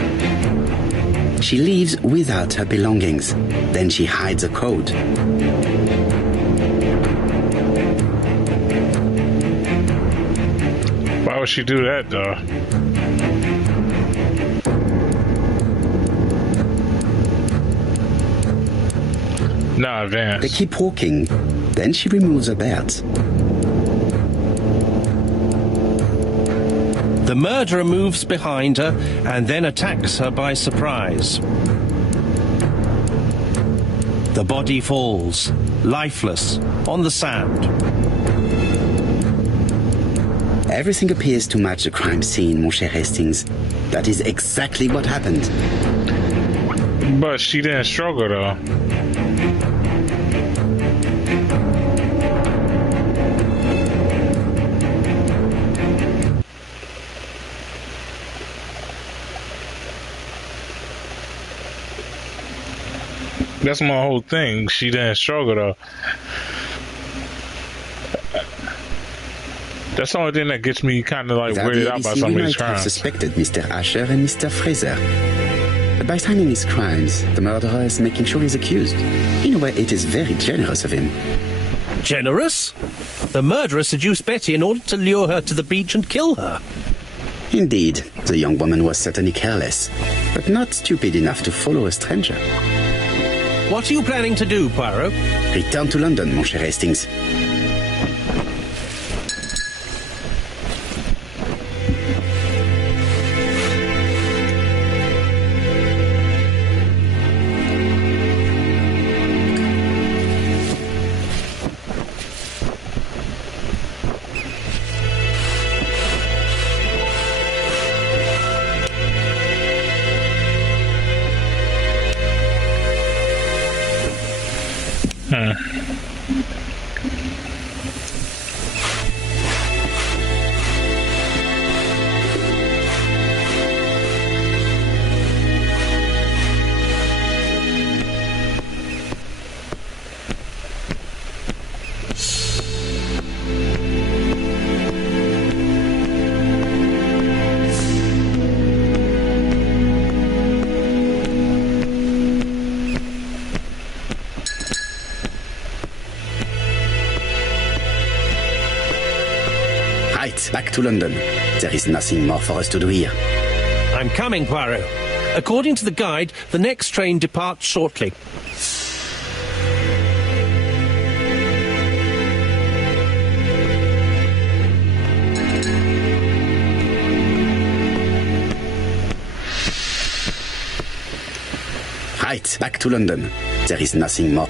She leaves without her belongings. Then she hides a coat. Why would she do that, though? Nah, advance. They keep walking. Then she removes her belt. The murderer moves behind her and then attacks her by surprise. The body falls, lifeless, on the sand. Everything appears to match the crime scene, mon cher Hastings. That is exactly what happened. But she didn't struggle, though. That's my whole thing. She didn't struggle, though. That's the only thing that gets me kind of like Without weirded the out by ABC, some of we these might have crimes. suspected Mr. Asher and Mr. Fraser. But by signing his crimes, the murderer is making sure he's accused. In a way, it is very generous of him. Generous? The murderer seduced Betty in order to lure her to the beach and kill her. Indeed, the young woman was certainly careless, but not stupid enough to follow a stranger. What are you planning to do, Poirot? Return to London, mon cher Hastings. back to London. There is nothing more for us to do here. I'm coming, Poirot. According to the guide, the next train departs shortly. Right, back to London. There is nothing more.